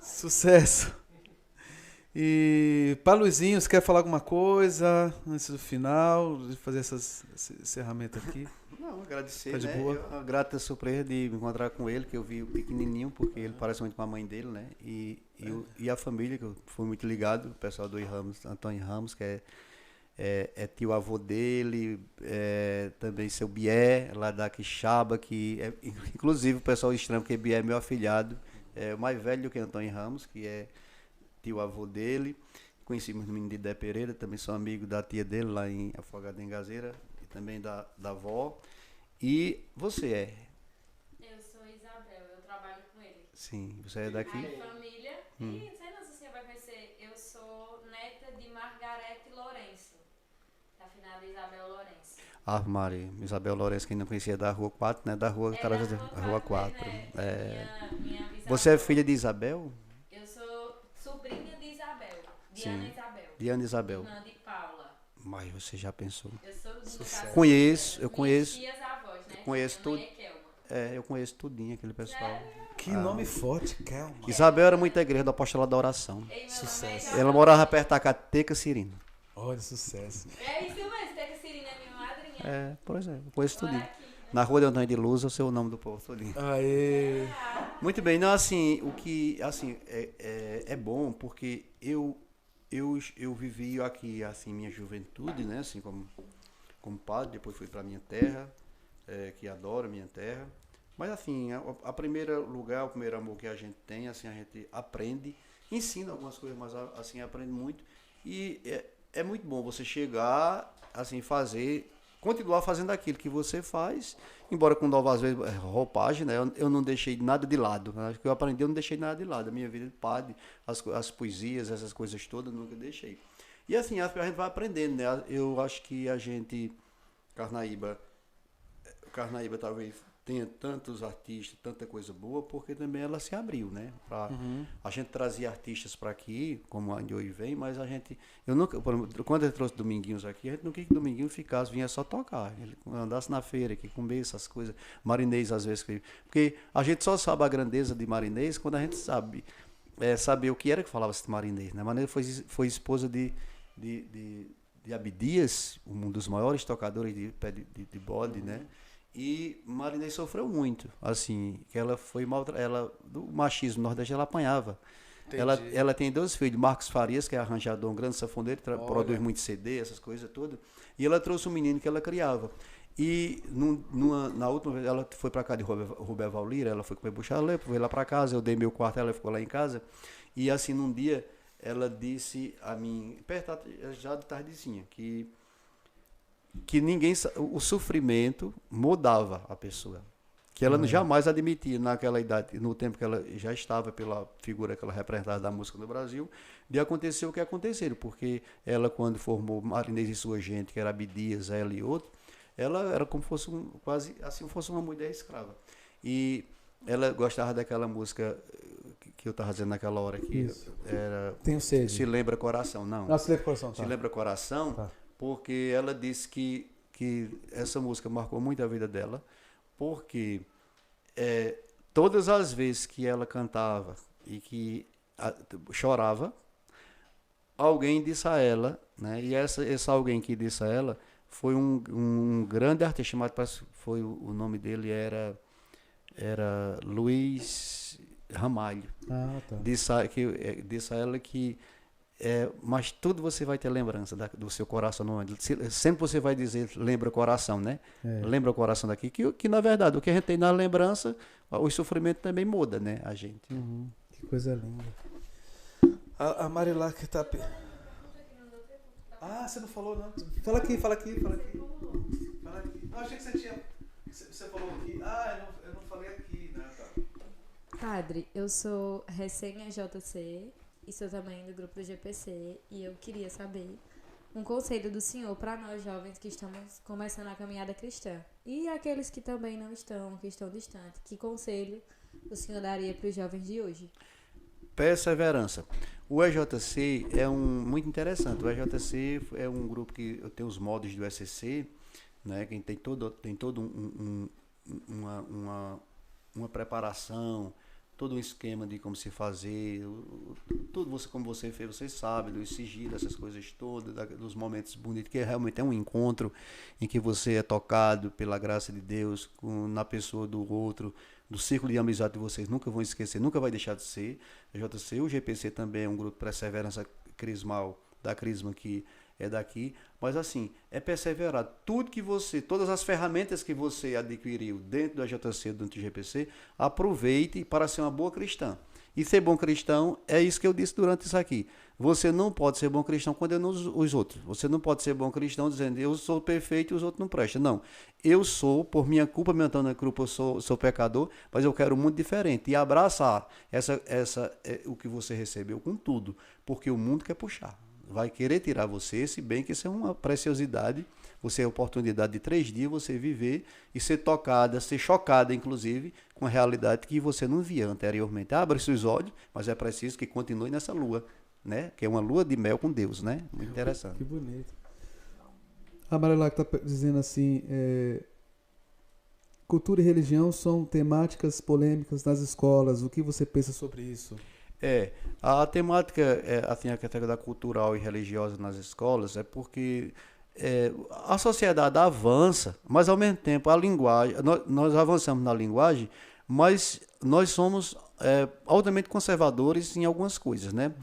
Sucesso. E para Luizinho, você quer falar alguma coisa antes do final, de fazer esse encerramento aqui? Não, agradecer, Tá de né? boa? A grata surpresa de me encontrar com ele, que eu vi o pequenininho, porque ele parece muito com a mãe dele, né? E a família, que eu fui muito ligado, o pessoal do Antônio Ramos, que é tio avô dele, também seu Bié, lá da Quixaba, que inclusive o pessoal estranho, porque Bié é meu afilhado, é o mais velho que Antônio Ramos, que é tio avô dele. Conhecemos o menino de Dé Pereira, também sou amigo da tia dele lá em Afogado em Gazeira, e também da avó. E você é? Eu sou Isabel, eu trabalho com ele. Sim, você é daqui? Aí, família. E não sei não se você vai conhecer, eu sou neta de Margarete Lourenço, da finada Isabel Lourenço. Ah, Maria, Isabel Lourenço, quem não conhecia, da Rua 4, né? Da Rua, Da Rua 4. Né? Minha Você é bisavó. filha de Isabel? Eu sou sobrinha de Isabel, Sim. Diana Isabel. Diana Isabel. Irmã de Paula. Mas você já pensou? Eu sou do caso Conheço, eu minhas conheço. tias avós, né? Conheço Minha mãe tudo. é Kelma. Eu conheço tudinho aquele pessoal. Que nome forte, calma. Isabel era muita igreja do Apostolado da Oração. Ei, meu Sucesso. nome é Isabel. Ela morava perto da Cateca Cirino. Olha, sucesso. É isso mesmo, Teca Cirina é minha madrinha. Pois é, eu conheço Mora tudinho. aqui, né? Na Rua de Antônio de Luz, eu sei o nome do povo tudinho. Aê. Muito bem, não, assim, o que, assim, é bom, porque eu vivi aqui, assim, minha juventude, né, assim, como padre, depois fui para minha terra, que adoro a minha terra, mas, assim, a primeiro lugar, o primeiro amor que a gente tem, assim, a gente aprende, ensina algumas coisas, mas, assim, aprende muito, e é muito bom você chegar, assim, continuar fazendo aquilo que você faz, embora com novas vezes roupagem, né? Eu não deixei nada de lado. Acho que eu aprendi, eu não deixei nada de lado. A minha vida de padre, as poesias, essas coisas todas, eu nunca deixei. E assim, a gente vai aprendendo, né? Eu acho que a gente, Carnaíba talvez tenha tantos artistas, tanta coisa boa, porque também ela se abriu, né? A gente trazia artistas para aqui, como a hoje vem, mas quando eu trouxe Dominguinhos aqui, a gente não queria que Dominguinhos ficasse, vinha só tocar, ele andasse na feira, que comesse essas coisas, Marinês às vezes, porque a gente só sabe a grandeza de Marinês quando a gente sabe saber o que era que falava esse Marinês, né? Marinês foi esposa de Abdias, um dos maiores tocadores de pé de bode, né? E Marinês sofreu muito, assim, que ela foi do machismo nordeste ela apanhava. Ela tem 2 filhos, Marcos Farias, que é arranjador, um grande sanfoneiro, produz muito CD, essas coisas todas. E ela trouxe um menino que ela criava. E na última vez, ela foi para cá de Roberval Lira, ela foi comer buchalé, veio lá para casa, eu dei meu quarto, ela ficou lá em casa. E assim, num dia, ela disse a mim, perto já de tardezinha, que ninguém, o sofrimento mudava a pessoa. que ela jamais admitia naquela idade, no tempo que ela já estava pela figura que ela representava da música no Brasil, de acontecer o que aconteceu, porque ela, quando formou Marinês e Sua Gente, que era Abdias, ela e outro, ela era como fosse quase assim, fosse uma mulher escrava. E ela gostava daquela música que eu estava dizendo naquela hora, que era Tenho sede. Se Lembra Coração, não. Nossa, Se Lembra Coração, tá. Se Lembra Coração, Tá. porque ela disse que essa música marcou muito a vida dela, porque todas as vezes que ela cantava e que chorava, alguém disse a ela, né? E esse alguém que disse a ela foi um grande artista, chamado, foi o nome dele era Luiz Ramalho. Ah, tá. Disse a ela que mas tudo você vai ter lembrança do seu coração. Sempre você vai dizer, lembra coração, né? Lembra o coração daqui. Que na verdade, o que a gente tem na lembrança, o sofrimento também muda, né? A gente. Que coisa linda. A Marilac tá... Ah, você não falou, não. Fala aqui. Fala aqui. Não, achei que você tinha... Você falou aqui. Ah, eu não falei aqui, né? Tá. Padre, eu sou recém-JC e sou também do grupo do GPC e eu queria saber um conselho do senhor para nós jovens que estamos começando a caminhada cristã e aqueles que também não estão, que estão distantes. Que conselho o senhor daria para os jovens de hoje? Perseverança. O EJC é muito interessante. O EJC é um grupo que tem os modos do ECC, né? Que tem todo uma preparação, todo um esquema de como se fazer, tudo como você fez, você sabe, dos sigilos, essas coisas todas, dos momentos bonitos, que realmente é um encontro em que você é tocado pela graça de Deus na pessoa do outro, do círculo de amizade de vocês, nunca vão esquecer, nunca vai deixar de ser. A JC, o GPC também é um grupo de perseverança crismal, da Crisma, que é daqui, mas assim, é perseverar. Todas as ferramentas que você adquiriu dentro da JC, dentro do GPC, aproveite para ser uma boa cristã. E ser bom cristão, é isso que eu disse durante isso aqui. Você não pode ser bom cristão condenando os outros. Você não pode ser bom cristão dizendo, eu sou perfeito e os outros não prestam. Não, eu sou, por minha culpa, minha culpa, eu sou pecador, mas eu quero um mundo diferente. E abraçar o que você recebeu com tudo, porque o mundo quer puxar. Vai querer tirar você, se bem que isso é uma preciosidade, você é a oportunidade de 3 dias você viver e ser tocada, ser chocada, inclusive, com a realidade que você não via anteriormente. Abre seus olhos, mas é preciso que continue nessa lua, né? Que é uma lua de mel com Deus, né? Muito interessante. Que bonito. A Marilac está dizendo assim, cultura e religião são temáticas polêmicas nas escolas. O que você pensa sobre isso? A temática, assim, a categoria cultural e religiosa nas escolas é porque a sociedade avança, mas ao mesmo tempo a linguagem, nós avançamos na linguagem, mas nós somos altamente conservadores em algumas coisas, né?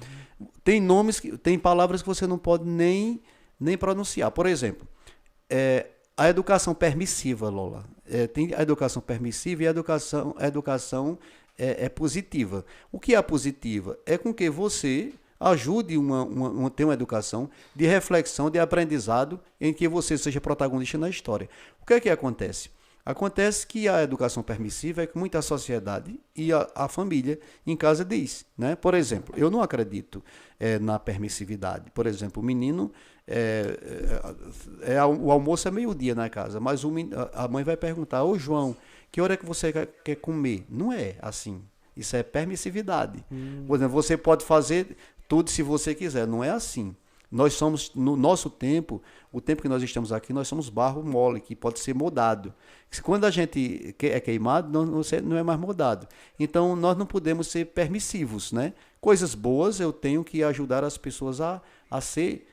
Tem palavras que você não pode nem pronunciar. Por exemplo, a educação permissiva, Lola. Tem a educação permissiva e a educação positiva. O que é a positiva? É com que você ajude ter uma educação de reflexão, de aprendizado, em que você seja protagonista na história. O que é que acontece? Acontece que a educação permissiva é que muita sociedade e a família em casa diz, né? Por exemplo, eu não acredito na permissividade. Por exemplo, o menino, o almoço é meio-dia na casa, mas a mãe vai perguntar, ô João, que hora é que você quer comer? Não é assim. Isso é permissividade. Por exemplo, você pode fazer tudo se você quiser. Não é assim. Nós somos, no nosso tempo, o tempo que nós estamos aqui, nós somos barro mole, que pode ser moldado. Quando a gente é queimado, não é mais moldado. Então, nós não podemos ser permissivos, né? Coisas boas, eu tenho que ajudar as pessoas a ser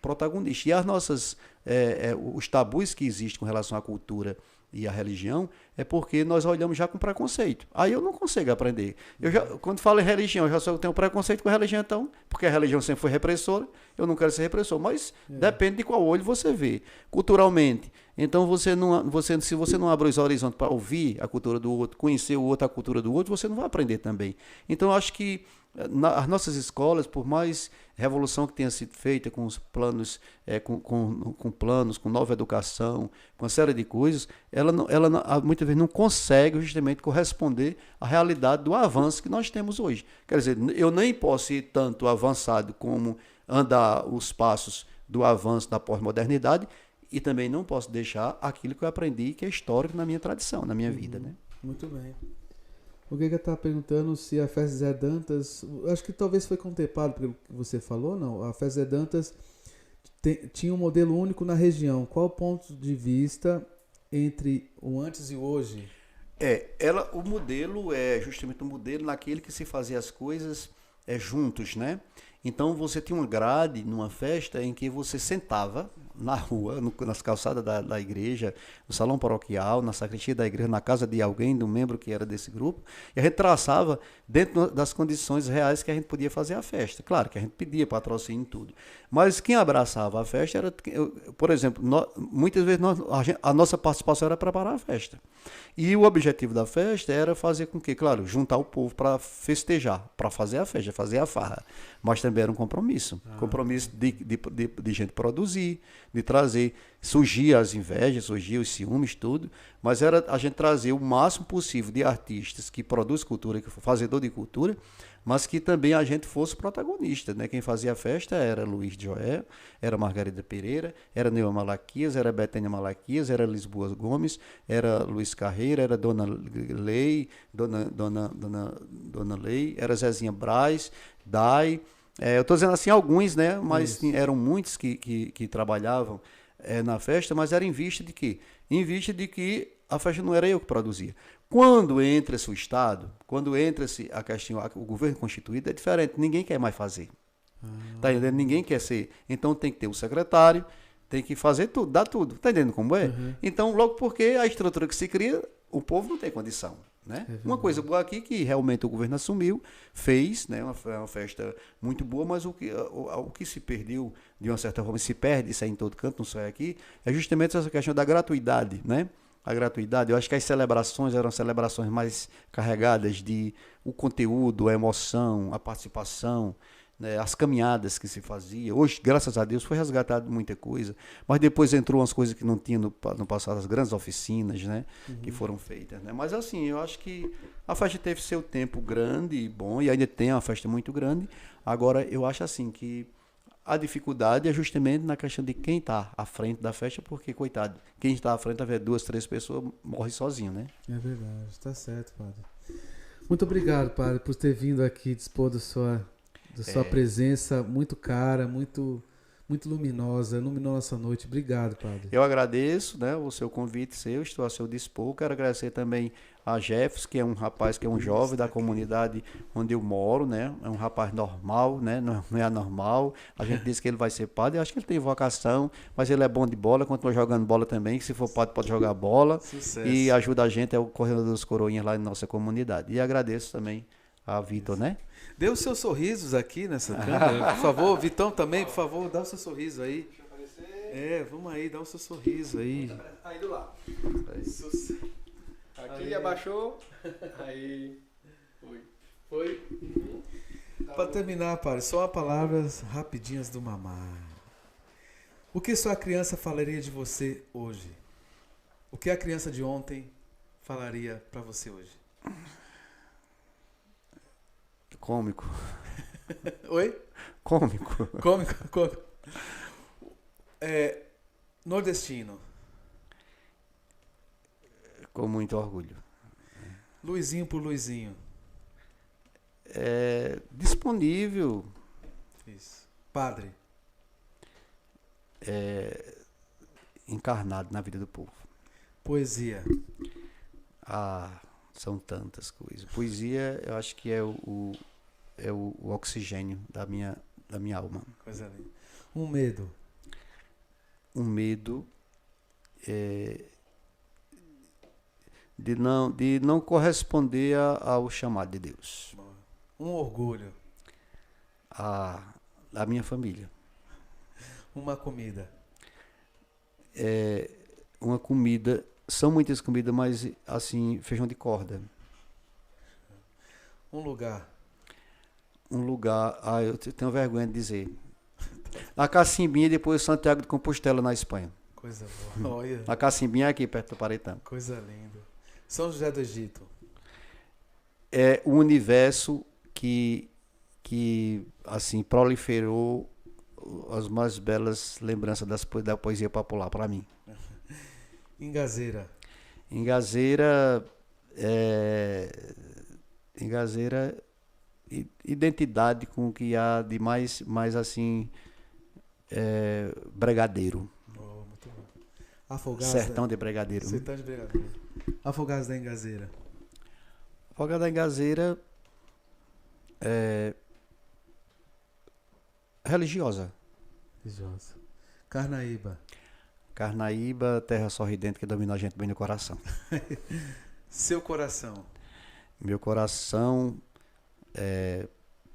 protagonistas. E as nossas, os tabus que existem com relação à cultura e à religião, é porque nós olhamos já com preconceito. Aí eu não consigo aprender. Quando falo em religião, eu já tenho preconceito com a religião, então, porque a religião sempre foi repressora, eu não quero ser repressor, mas depende de qual olho você vê. Culturalmente, Então, se você não abre os horizontes para ouvir a cultura do outro, conhecer o outro, a cultura do outro, você não vai aprender também. Então, eu acho que as nossas escolas, por mais revolução que tenha sido feita com os planos, com nova educação, com uma série de coisas, muitas vezes não consegue justamente corresponder à realidade do avanço que nós temos hoje. Quer dizer, eu nem posso ir tanto avançado como andar os passos do avanço da pós-modernidade, e também não posso deixar aquilo que eu aprendi, que é histórico na minha tradição, na minha vida, né? Muito bem. O Giga está perguntando se a festa Zé Dantas, acho que talvez foi contemplado pelo que você falou, não? A festa Zé Dantas tinha um modelo único na região. Qual o ponto de vista entre o antes e o hoje? O modelo é justamente um modelo naquele que se fazia as coisas juntos, né? Então você tinha uma grade numa festa em que você sentava na rua, nas calçadas da igreja, no salão paroquial, na sacristia da igreja, na casa de alguém, de um membro que era desse grupo, e a gente traçava dentro das condições reais que a gente podia fazer a festa. Claro que a gente pedia patrocínio e tudo, mas quem abraçava a festa era, por exemplo, muitas vezes a nossa participação era preparar a festa. E o objetivo da festa era fazer com que, claro, juntar o povo para festejar, para fazer a festa, fazer a farra. Mas também era um compromisso. Compromisso de gente produzir, de trazer. Surgia as invejas, surgia os ciúmes, tudo. Mas era a gente trazer o máximo possível de artistas que produzem cultura, que fazedor de cultura, mas que também a gente fosse protagonista, né? Quem fazia a festa era Luiz de Joel, era Margarida Pereira, era Neuza Malaquias, era Betânia Malaquias, era Lisboa Gomes, era Luiz Carreira, era Dona Lei, Dona Lei, era Zezinha Braz, Dai. Eu estou dizendo assim alguns, né? Mas eram muitos que trabalhavam na festa, mas era em vista de quê? Em vista de que a festa não era eu que produzia. Quando entra-se o Estado, quando entra-se a questão, o governo constituído, é diferente, ninguém quer mais fazer. Tá entendendo? Ninguém quer ser. Então tem que ter o secretário, tem que fazer tudo, dar tudo. Tá entendendo como é? Então, logo porque a estrutura que se cria, o povo não tem condição. Né? Uma coisa boa aqui que realmente o governo assumiu, fez, né? Uma festa muito boa, mas o que se perdeu, de uma certa forma, se perde, isso aí em todo canto, não só aqui, é justamente essa questão da gratuidade, né? A gratuidade, eu acho que as celebrações eram celebrações mais carregadas de o conteúdo, a emoção, a participação, né, as caminhadas que se fazia. Hoje, graças a Deus, foi resgatado muita coisa, mas depois entrou umas coisas que não tinha no passado, as grandes oficinas, né, que foram feitas. Né? Mas assim, eu acho que a festa teve seu tempo grande e bom, e ainda tem uma festa muito grande. Agora, eu acho assim que a dificuldade é justamente na questão de quem está à frente da festa, porque, coitado, quem está à frente, a ver 2, 3 pessoas, morre sozinho, né? É verdade, está certo, padre. Muito obrigado, padre, por ter vindo aqui dispor da sua presença muito cara, muito luminosa, iluminou nossa noite. Obrigado, padre. Eu agradeço, né, o seu convite seu, estou a seu dispor. Quero agradecer também a Jefferson, que é um rapaz, que é um jovem da comunidade onde eu moro, né? É um rapaz normal, né? Não é anormal. A gente disse que ele vai ser padre, eu acho que ele tem vocação, mas ele é bom de bola, continua jogando bola também, que se for padre pode jogar bola. Sucesso. E ajuda a gente, é o corredor dos coroinhas lá na nossa comunidade. E agradeço também a Vitor, né? Dê os seus sorrisos aqui nessa câmera, por favor. Vitão também, por favor, dá o seu sorriso aí. Vamos aí, dá o seu sorriso aí. Aí do lado. Aqui aí. Abaixou. Aí. Foi. Para terminar, padre, só palavras rapidinhas do Mamá. O que sua criança falaria de você hoje? O que a criança de ontem falaria para você hoje? Cômico. Oi? Cômico. Cômico. Nordestino. Com muito orgulho. Luizinho por Luizinho. Disponível. Isso. Padre. Encarnado na vida do povo. Poesia. São tantas coisas. Poesia, eu acho que é o oxigênio da minha alma. Coisa linda. Um medo. Um medo de não corresponder ao chamado de Deus. Um orgulho. A minha família. Uma comida. uma comida, são muitas comidas, mas assim, feijão de corda. Um lugar. Um lugar, eu tenho vergonha de dizer. A Cacimbinha e depois Santiago de Compostela, na Espanha. Coisa boa. Olha, A Cacimbinha é aqui, perto do Paretama. coisa linda. São José do Egito. É o universo que assim, proliferou as mais belas lembranças da poesia popular para mim. Engazeira. Engazeira, identidade com o que há de mais assim, bregadeiro. Oh, muito bom. Afogados Sertão de bregadeiro. Sertão de Brigadeiro. Afogados da Engazeira. Folga da Engazeira é religiosa. Religiosa. Carnaíba. Carnaíba, terra sorridente que domina a gente bem no coração. Seu coração. Meu coração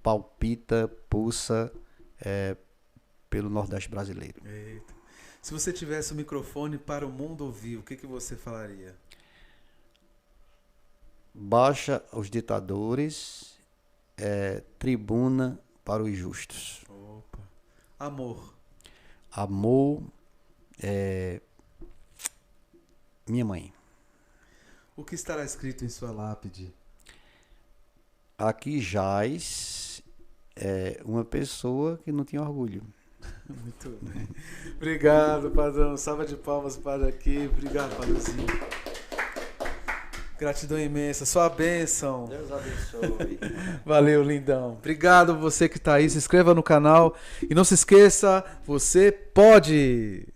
palpita, pulsa pelo Nordeste brasileiro. Eita. Se você tivesse o microfone para o mundo ouvir, o que você falaria? Baixa aos ditadores, tribuna para os justos. Opa. Amor. Amor, minha mãe. O que estará escrito em sua lápide? Aqui jaz uma pessoa que não tinha orgulho. Muito bem. Obrigado, padrão. Salva de palmas para aqui. Obrigado, padrãozinho. Gratidão imensa. Sua bênção. Deus abençoe. Valeu, lindão. Obrigado você que está aí. Se inscreva no canal. E não se esqueça, você pode!